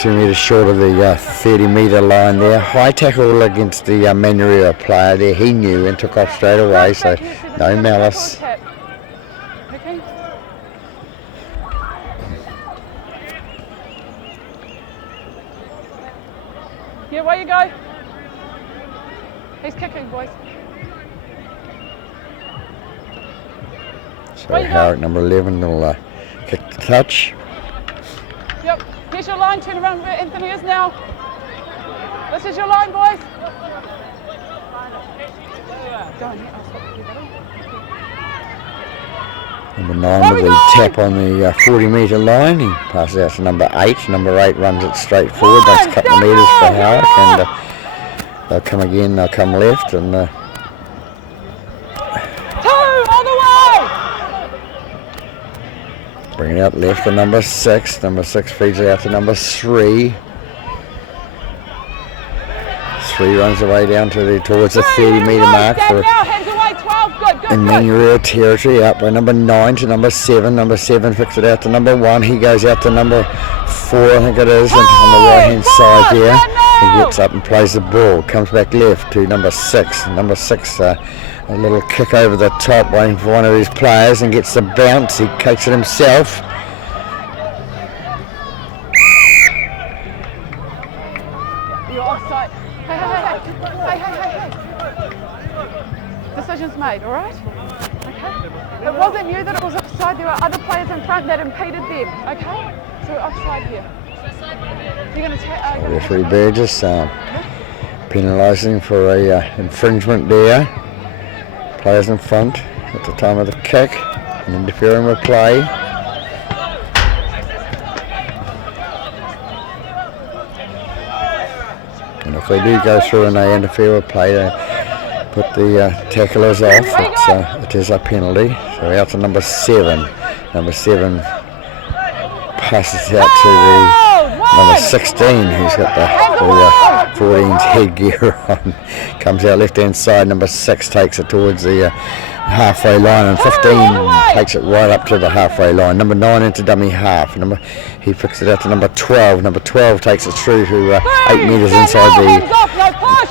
2 metres short of the 30-metre line there. High tackle against the Manurewa player there. He knew and took off straight away, so no malice. Yeah, away you go. He's kicking, boys. So Howick, number 11, will kick the touch. Yep, here's your line, turn around where Anthony is now. This is your line, boys. Go on, yeah, I'll stop you, buddy. Number 9 with the tap on the 40-metre line. He passes out to number 8. Number 8 runs it straight forward. That's a couple of metres for Howick, and they'll come again, they'll come left, and 2 on the way! bring it out left for number 6. Number 6 feeds it out to number 3. 3 runs away down to towards the 30-metre mark for in Manurewa territory, out by number 9 to number 7. Number 7 picks it out to number 1. He goes out to number 4, I think it is, and on the right-hand side there. He gets up and plays the ball. Comes back left to number 6. Number 6, a little kick over the top, waiting for one of his players, and gets the bounce. He kicks it himself. You're offside. Hey. Decision's made, all right? Okay? It wasn't you that it was offside. There were other players in front that impeded them, okay? So we're offside here. You're going to Referee Burgess penalising for a infringement there. Players in front at the time of the kick and interfering with play. And if they do go through and they interfere with play, they put the tacklers off. It is a penalty. So out to number 7. Number 7 passes out to the number 16, who's got the 14's headgear on. Comes out left hand side. Number 6 takes it towards the halfway line, and 15 takes it right up to the halfway line. Number 9 into dummy half. He picks it out to number 12. Number 12 takes it through to 8 metres inside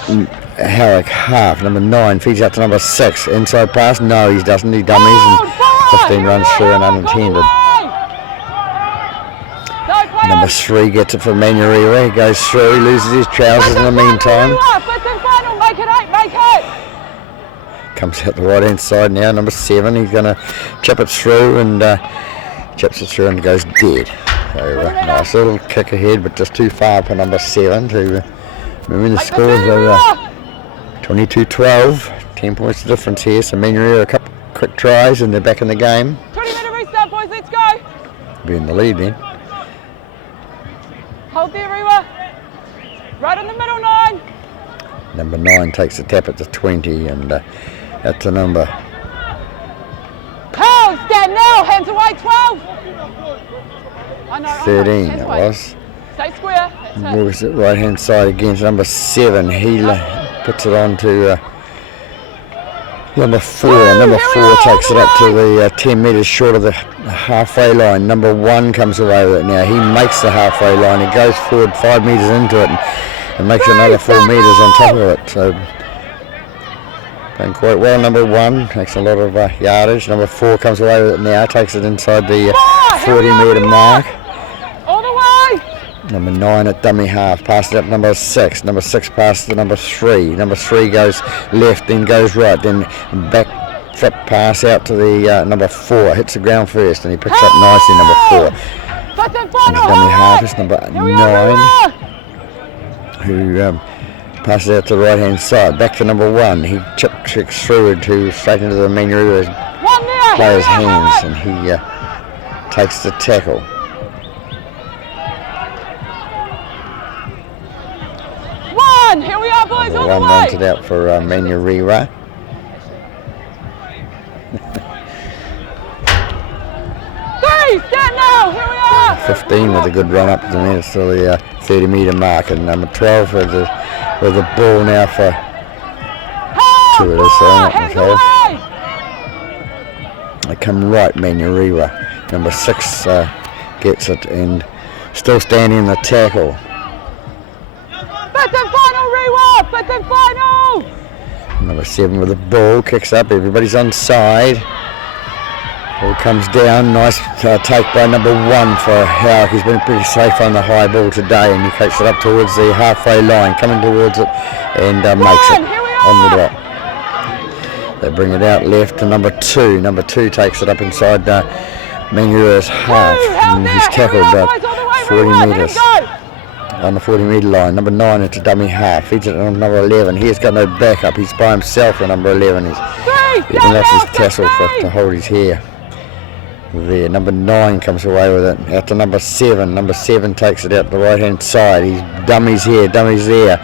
the Howick half. Number 9 feeds out to number 6. Inside pass? No, he doesn't. He dummies, and 15 runs through and unintended. Number 3 gets it for Manurewa. He goes through, he loses his trousers in the meantime. Comes out the right hand side now. Number 7, he's going to chip it through, and chips it through and goes dead. So nice little kick ahead, but just too far for number 7 to move in the score. 22-12, 10 points of difference here. So Manurewa a couple quick tries and they're back in the game. 20-minute restart, boys, let's go. Be in the lead then. Hold there, Rewa. Right in the middle, 9. Number 9 takes the tap at the 20, and that's the number. Hold, stand now, hands away, 12. I know, 13 it was. Stay square. Moves it right hand side against number 7. He puts it on to number 4. Number 4 takes it up to the 10 metres short of the halfway line. Number 1 comes away with it now. He makes the halfway line. He goes forward 5 metres into it and makes another 4 metres on top of it. So playing quite well. Number 1 makes a lot of yardage. Number 4 comes away with it now. Takes it inside the 40 metre mark. All the way. Number 9 at dummy half, passes up number 6. Number 6 passes to number 3. Number 3 goes left, then goes right, then back foot pass out to the number 4. Hits the ground first, and he picks up nicely number 4. And dummy half is number 9, who passes out to the right hand side. Back to number 1. He checks through to straight into the Manurewa player's hands, and he takes the tackle. 1, here we are, boys, all the way. 1 runs it out for Manurewa. Stand now, here we are. 15 with a good run up to the 30 metre mark, and number 12 with the ball now for two of us. They come right, Manurewa. Number 6 gets it and still standing in the tackle. Fifth and final, Rewa! Fifth and final! Number 7 with the ball, kicks up, everybody's on side. Ball comes down, nice take by number 1 for Howick. He's been pretty safe on the high ball today, and he kicks it up towards the halfway line, coming towards it, and makes it on the dot. They bring it out left to number 2. Number 2 takes it up inside Manurewa's half, and he's tackled 40 metres on the 40 metre line. Number 9 into dummy half, feeds it on number 11. He's got no backup, he's by himself at number 11. He's lost his tassel to hold his hair. There, number 9 comes away with it out to number 7. Number 7 takes it out the right hand side. He's dummies here, dummies there,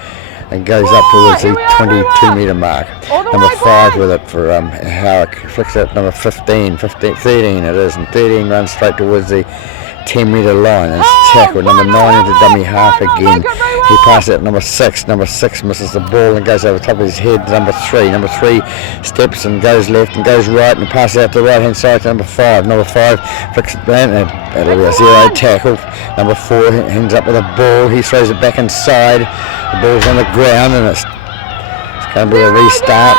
and goes up towards the 22 metre mark. Number 5 with it for Howick. Flicks out number 13 it is, and 13 runs straight towards the 10 metre line and it's tackled. Number 9 into dummy half again. He passes it number 6. Number 6 misses the ball and goes over the top of his head. Number 3 steps and goes left and goes right and passes out to the right hand side to number 5. Number 5 flicks it down and that'll be a 0 tackle. Number 4 ends up with a ball. He throws it back inside. The ball's on the ground and it's going to be a restart.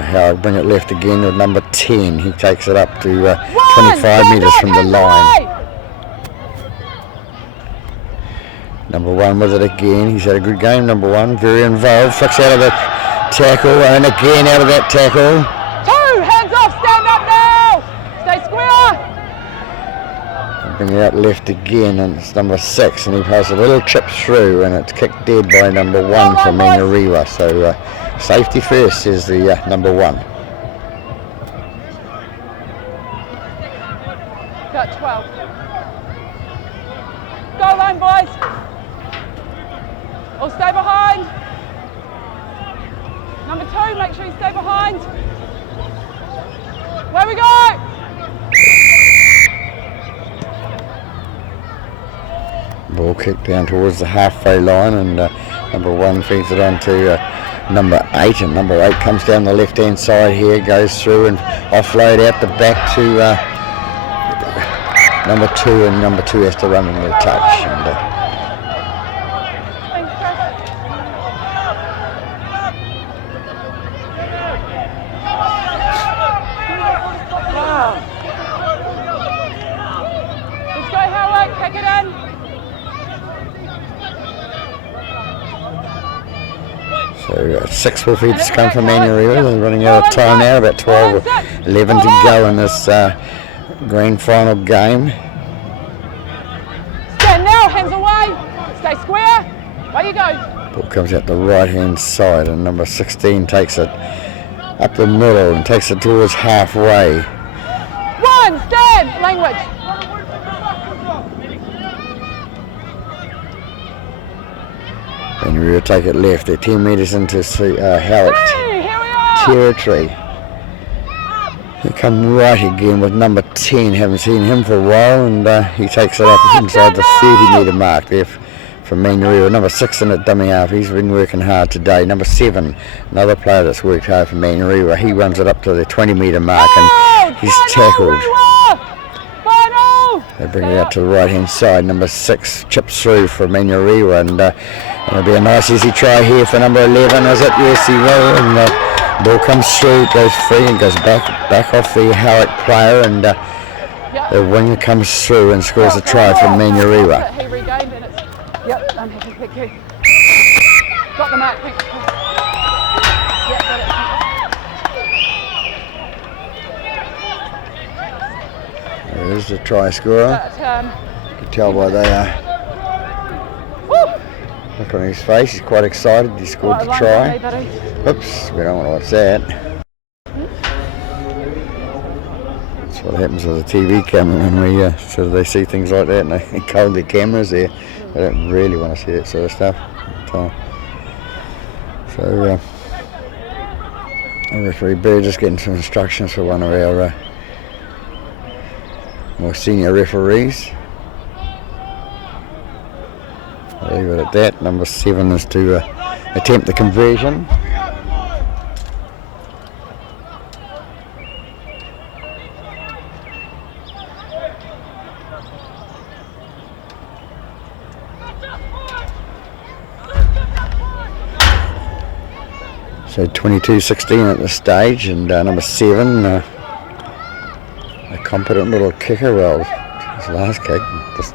Howick bring it left again with number 10. He takes it up to 25 metres from the line. Number 1 with it again. He's had a good game, number 1. Very involved. Flicks out of the tackle and again out of that tackle. 2 hands off. Stand up now. Stay square. Bring it out left again and it's number 6 and he passes a little chip through and it's kicked dead by number 1 for Manurewa. So safety first is the number 1. Got 12. Go line, boys. Or stay behind. Number 2, make sure you stay behind. Where we go? Ball kicked down towards the halfway line and number 1 feeds it on to number 8, and number 8 comes down the left hand side here, goes through and offload out the back to number 2, and number 2 has to run into the touch. And, let's go, Howick, kick it in. So 6 full feeds come from Manurewa. They're running out of time now, about 12 or 11 to go in this grand final game. Stand now, hands away. Stay square. Where you go? Ball comes out the right hand side and number 16 takes it up the middle and takes it towards halfway. 1, stand, language. Manurewa take it left. They're 10 metres into Howick territory. They come right again with number 10. Haven't seen him for a while, and he takes it up inside the 30 metre mark there for Manurewa. Number 6 in at dummy half. He's been working hard today. Number 7, another player that's worked hard for Manurewa. He runs it up to the 20 metre mark, and he's tackled. They bring it out to the right hand side. Number 6 chips through for Manurewa, and it'll be a nice easy try here for number 11, is it? Yes, he will. And the ball comes through, goes free and goes back off the Howick player, and the winger comes through and scores a try for Manurewa. He regained and it's, yep, unhappy, thank you. Got the mark, thank you. Yep, got it. There's the try scorer. But, you can tell by the look on his face, he's quite excited. He scored the try. Oops, we don't want to watch that. That's what happens with a TV camera when we sort of they see things like that and they hold their cameras there. They don't really want to see that sort of stuff. So referee Bear just getting some instructions for one of our more senior referees. Leave it at that. Number 7 is to attempt the conversion. So 22-16 at this stage, and number 7, a competent little kicker. Well, his last kick just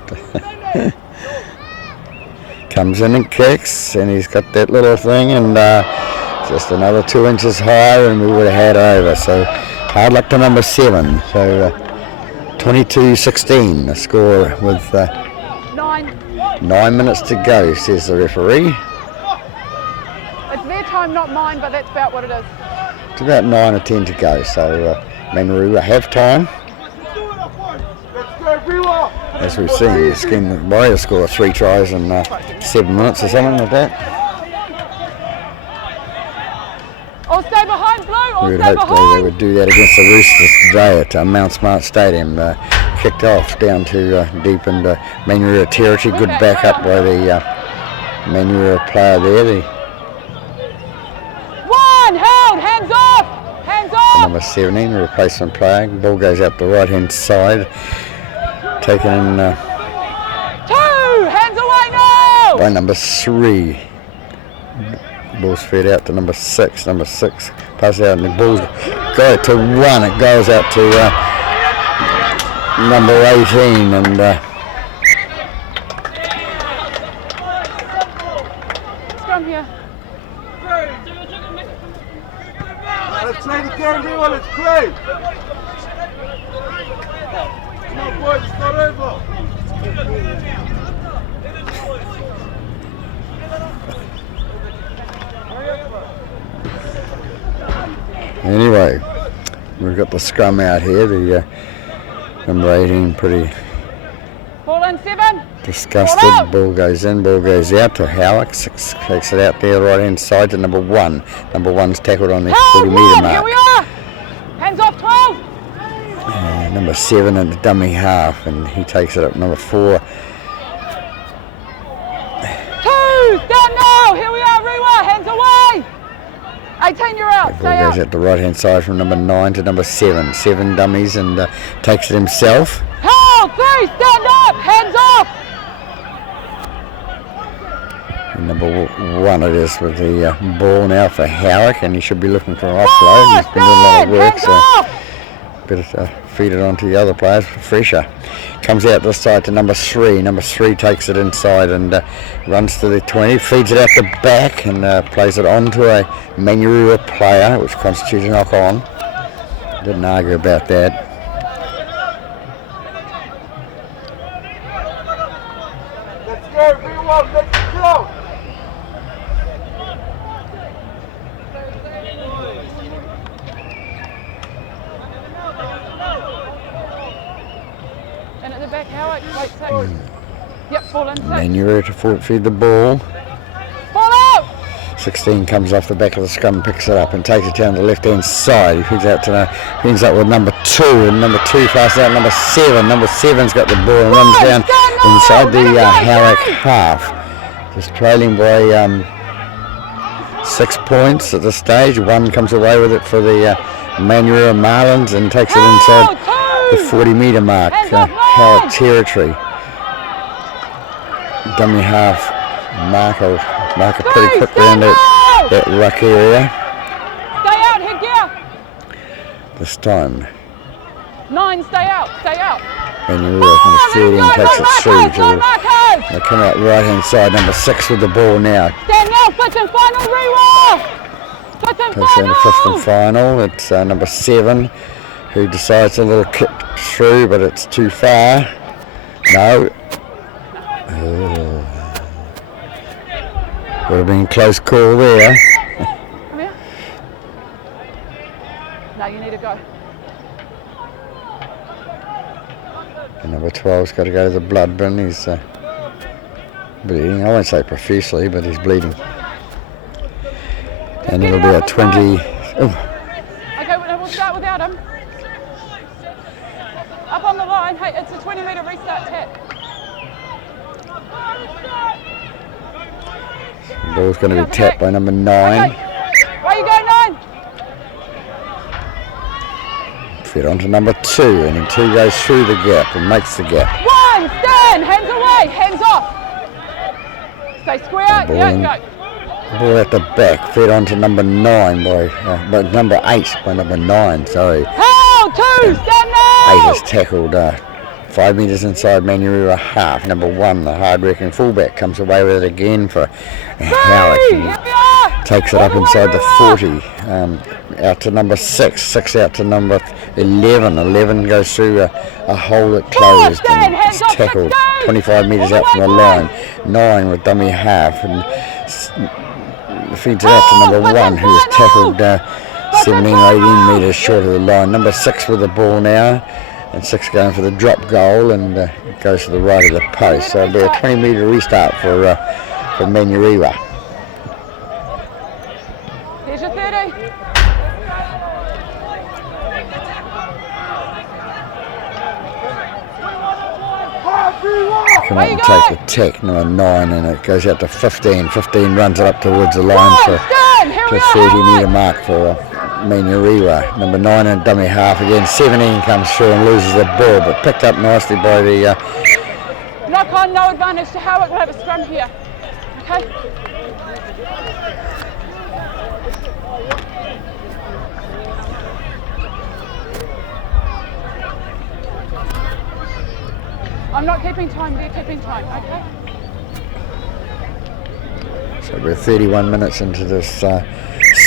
comes in and kicks, and he's got that little thing, and just another 2 inches higher, and we would have had over. So hard luck to number 7. So 22-16, the score with 9 minutes to go, says the referee. It's their time, not mine, but that's about what it is. It's about 9 or 10 to go, so Manurewa have time. As we've seen, the Warriors score 3 tries in 7 minutes or something like that. I'll stay behind, Blue. We would hope they would do that against the Roosters today at Mount Smart Stadium. Kicked off down to deep into Manurewa territory. Good backup by the Manurewa player there. Held, hands off! Hands off! Number 17, replacement player. Ball goes out the right hand side. Taken in 2! Hands away now! by number 3. Ball's fed out to number 6. Number 6 passes out, and the ball's got it to 1. It goes out to number 18, and scrum here. Let's play the game, everyone. Let's play. Come on, boys. It's not over. anyway, we've got the scrum out here. The number 18 pretty Ball in, 7. disgusted. Ball goes in, ball goes out to Howick. 6 kicks it out there, right hand side to number 1. Number 1's tackled on the 40 metre mark. Here we are. Hands off, 12. Number 7 in the dummy half, and he takes it up. Number 4. 2. Down now. Here we are, Rewa. Hands away. 18, you're out. The Stay ball goes out. out the right hand side from number 9 to number 7. 7 dummies, and takes it himself. Held, 3. Stand up. Hands off. And number 1 it is with the ball now for Howick, and he should be looking for an offload. He's been doing a lot of work, so better feed it on to the other players for fresher. Comes out this side to number 3. Number 3 takes it inside and runs to the 20, feeds it out the back, and plays it on to a Manurewa player, which constitutes a knock on. Didn't argue about that. Let's go, everyone. Let's go. And at the back, Howick. Wait, 6. Yep, ball in, 6. Manurewa to feed the ball. Ball out. 16 comes off the back of the scrum, picks it up and takes it down the left hand side. He feeds out to ends up with number 2, and number 2 passes out number 7. Number 7's got the ball and runs down inside the Howick half. Just trailing by 6 points at this stage. 1 comes away with it for the Manurewa Marlins and takes it inside the 40 metre mark, Howick territory. Dummy half marker pretty quick around that ruck area. Stay out, headgear. This time 9, stay out, stay out. Manurewa from the 13 takes it through. No markers. They come out right hand side, number 6 with the ball now. Stand now, 5th and final, Rewa. 5th and Takes down the 5th and final. final. It's number 7 who decides a little kick through, but it's too far. No. Would have been a close call there. Come here. No, you need to go. And number 12's got to go to the blood bin. He's bleeding. I won't say profusely, but he's bleeding. And it'll be a 20. Oh, Okay, we'll start without him. Up on the line. Hey, it's a 20-metre restart tap. The ball's going to be tapped by number 9. Where you go, 9? Fed on to number 2, and then 2 goes through the gap and makes the gap. 1, stand, hands away, hands off. Stay square, yeah, go. Ball at the back, fed on to number 9 by number 8 by number 9. Sorry. Hold, 2, stand now. 8 is tackled 5 metres inside Manurewa half. Number 1, the hard-working fullback, comes away with it again for Howick. Takes it up inside the 40, out to number 6, 6 out to number 11. 11 goes through a hole that closed and is tackled 25 metres out from the line. 9 with dummy half and feeds it out to number 1, who is tackled 17 or 18 metres short of the line. Number 6 with the ball now, and 6 going for the drop goal, and it goes to the right of the post. So it'll be a 20-metre restart for Manurewa. Here's your 30. Come out and take the tack, number 9, and it goes out to 15. 15 runs it up towards the line to 30-metre mark for Manurewa. Number 9 and dummy half again. 17 comes through and loses the ball, but picked up nicely by the... Knock on, no advantage to Howick. We'll have a scrum here. Okay? I'm not keeping time, they're keeping time, okay? So we're 31 minutes into this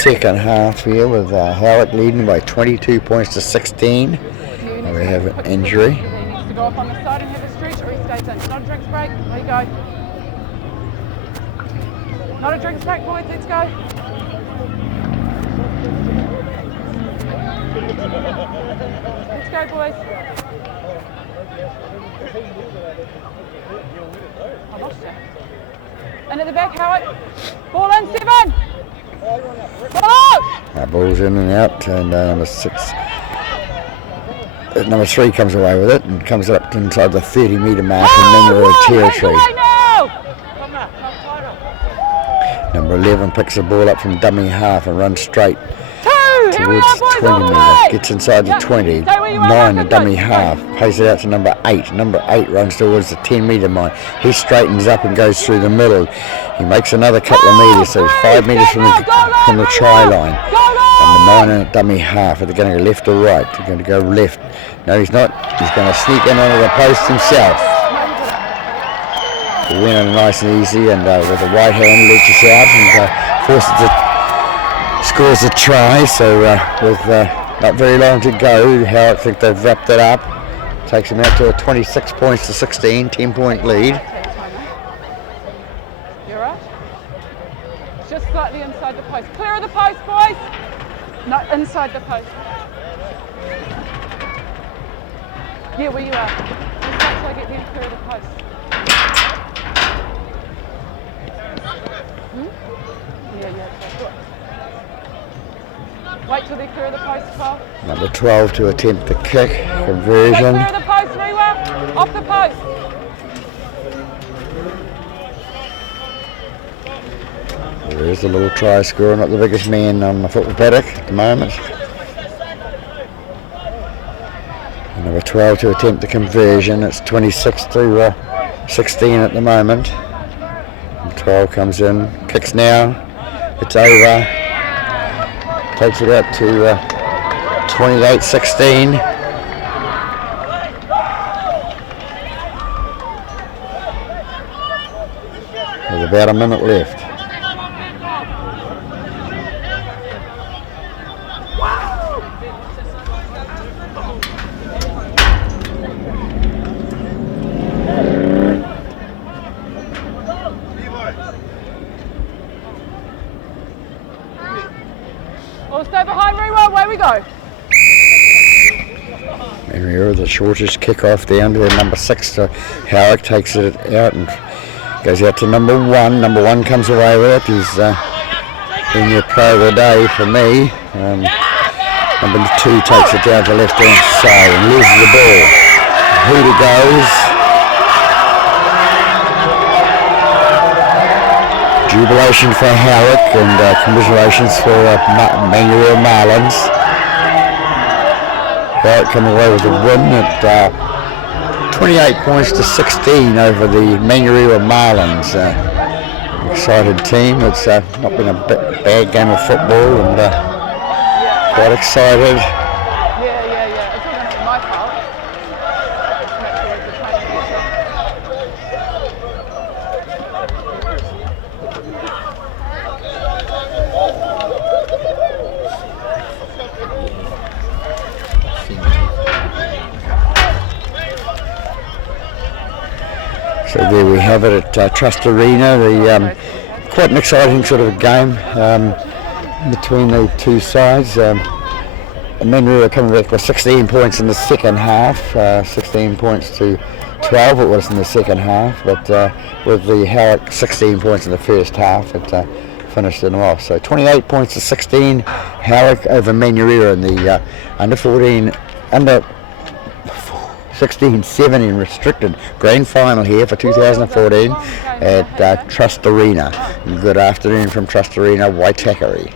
second half here with Howick leading by 22 points to 16. And we have an injury. He needs to go up on the side and have a stretch, or he stays in. Not a drinks break, there you go. Not a drinks break, boys, let's go. Let's go, boys. I lost you. And at the back, Howick. Ball in, 7. Ball out. Ball's in and out, and number 6. Number 3 comes away with it and comes up inside the 30-metre mark in Manurewa territory. Number 11 picks the ball up from dummy half and runs straight towards 20 metres, gets inside the 20, 9 the dummy half, pays it out to number 8. Number 8 runs towards the 10-metre line. He straightens up and goes through the middle. He makes another couple of metres, so he's 5 metres from the try line. Number 9 and a dummy half. Are they going to go left or right? They're going to go left. No, he's not. He's going to sneak in onto the post himself. The winner nice and easy, and with a right hand reaches out and forces it. Scores a try, so with not very long to go, Howick think they've wrapped it up. Takes them out to a 26 points to 16, 10-point lead. You're right. Just slightly inside the post. Clear of the post, boys. No, inside the post. Yeah, where you are. Just wait till I get them clear of the post. Yeah. Wait till they clear the post, 12. Number 12 to attempt the kick conversion. Clear the post, Rewa. Off the post. There's the little try scorer, not the biggest man on the football paddock at the moment. And number 12 to attempt the conversion. It's 26 to 16 at the moment. And 12 comes in, kicks now. It's over. Takes it out to 28-16. With about a minute left. We'll stay behind Rewa, away we go. Manurewa, the shortest kick-off down to number 6 to Howick, takes it out and goes out to number 1. Number 1 comes away with it. He's been your player of the day for me. Number 2 takes it down to left-hand side and loses the ball. Hooter goes. Jubilation for Howick and commiserations for Manurewa Marlins. Howick coming away with a win at 28 points to 16 over the Manurewa Marlins. Excited team. It's not been a bad game of football and quite excited. Yeah. It's all going to be my fault. Just make sure it's a training So there we have it at Trust Arena. Quite an exciting sort of game between the two sides. Manurewa coming back with 16 points in the second half, 16 points to 12 it was in the second half, but with the Howick 16 points in the first half, it finished it off. So 28 points to 16, Howick over Manurewa in the under 16-17 restricted grand final here for 2014 at Trust Arena. Good afternoon from Trust Arena, Waitakere.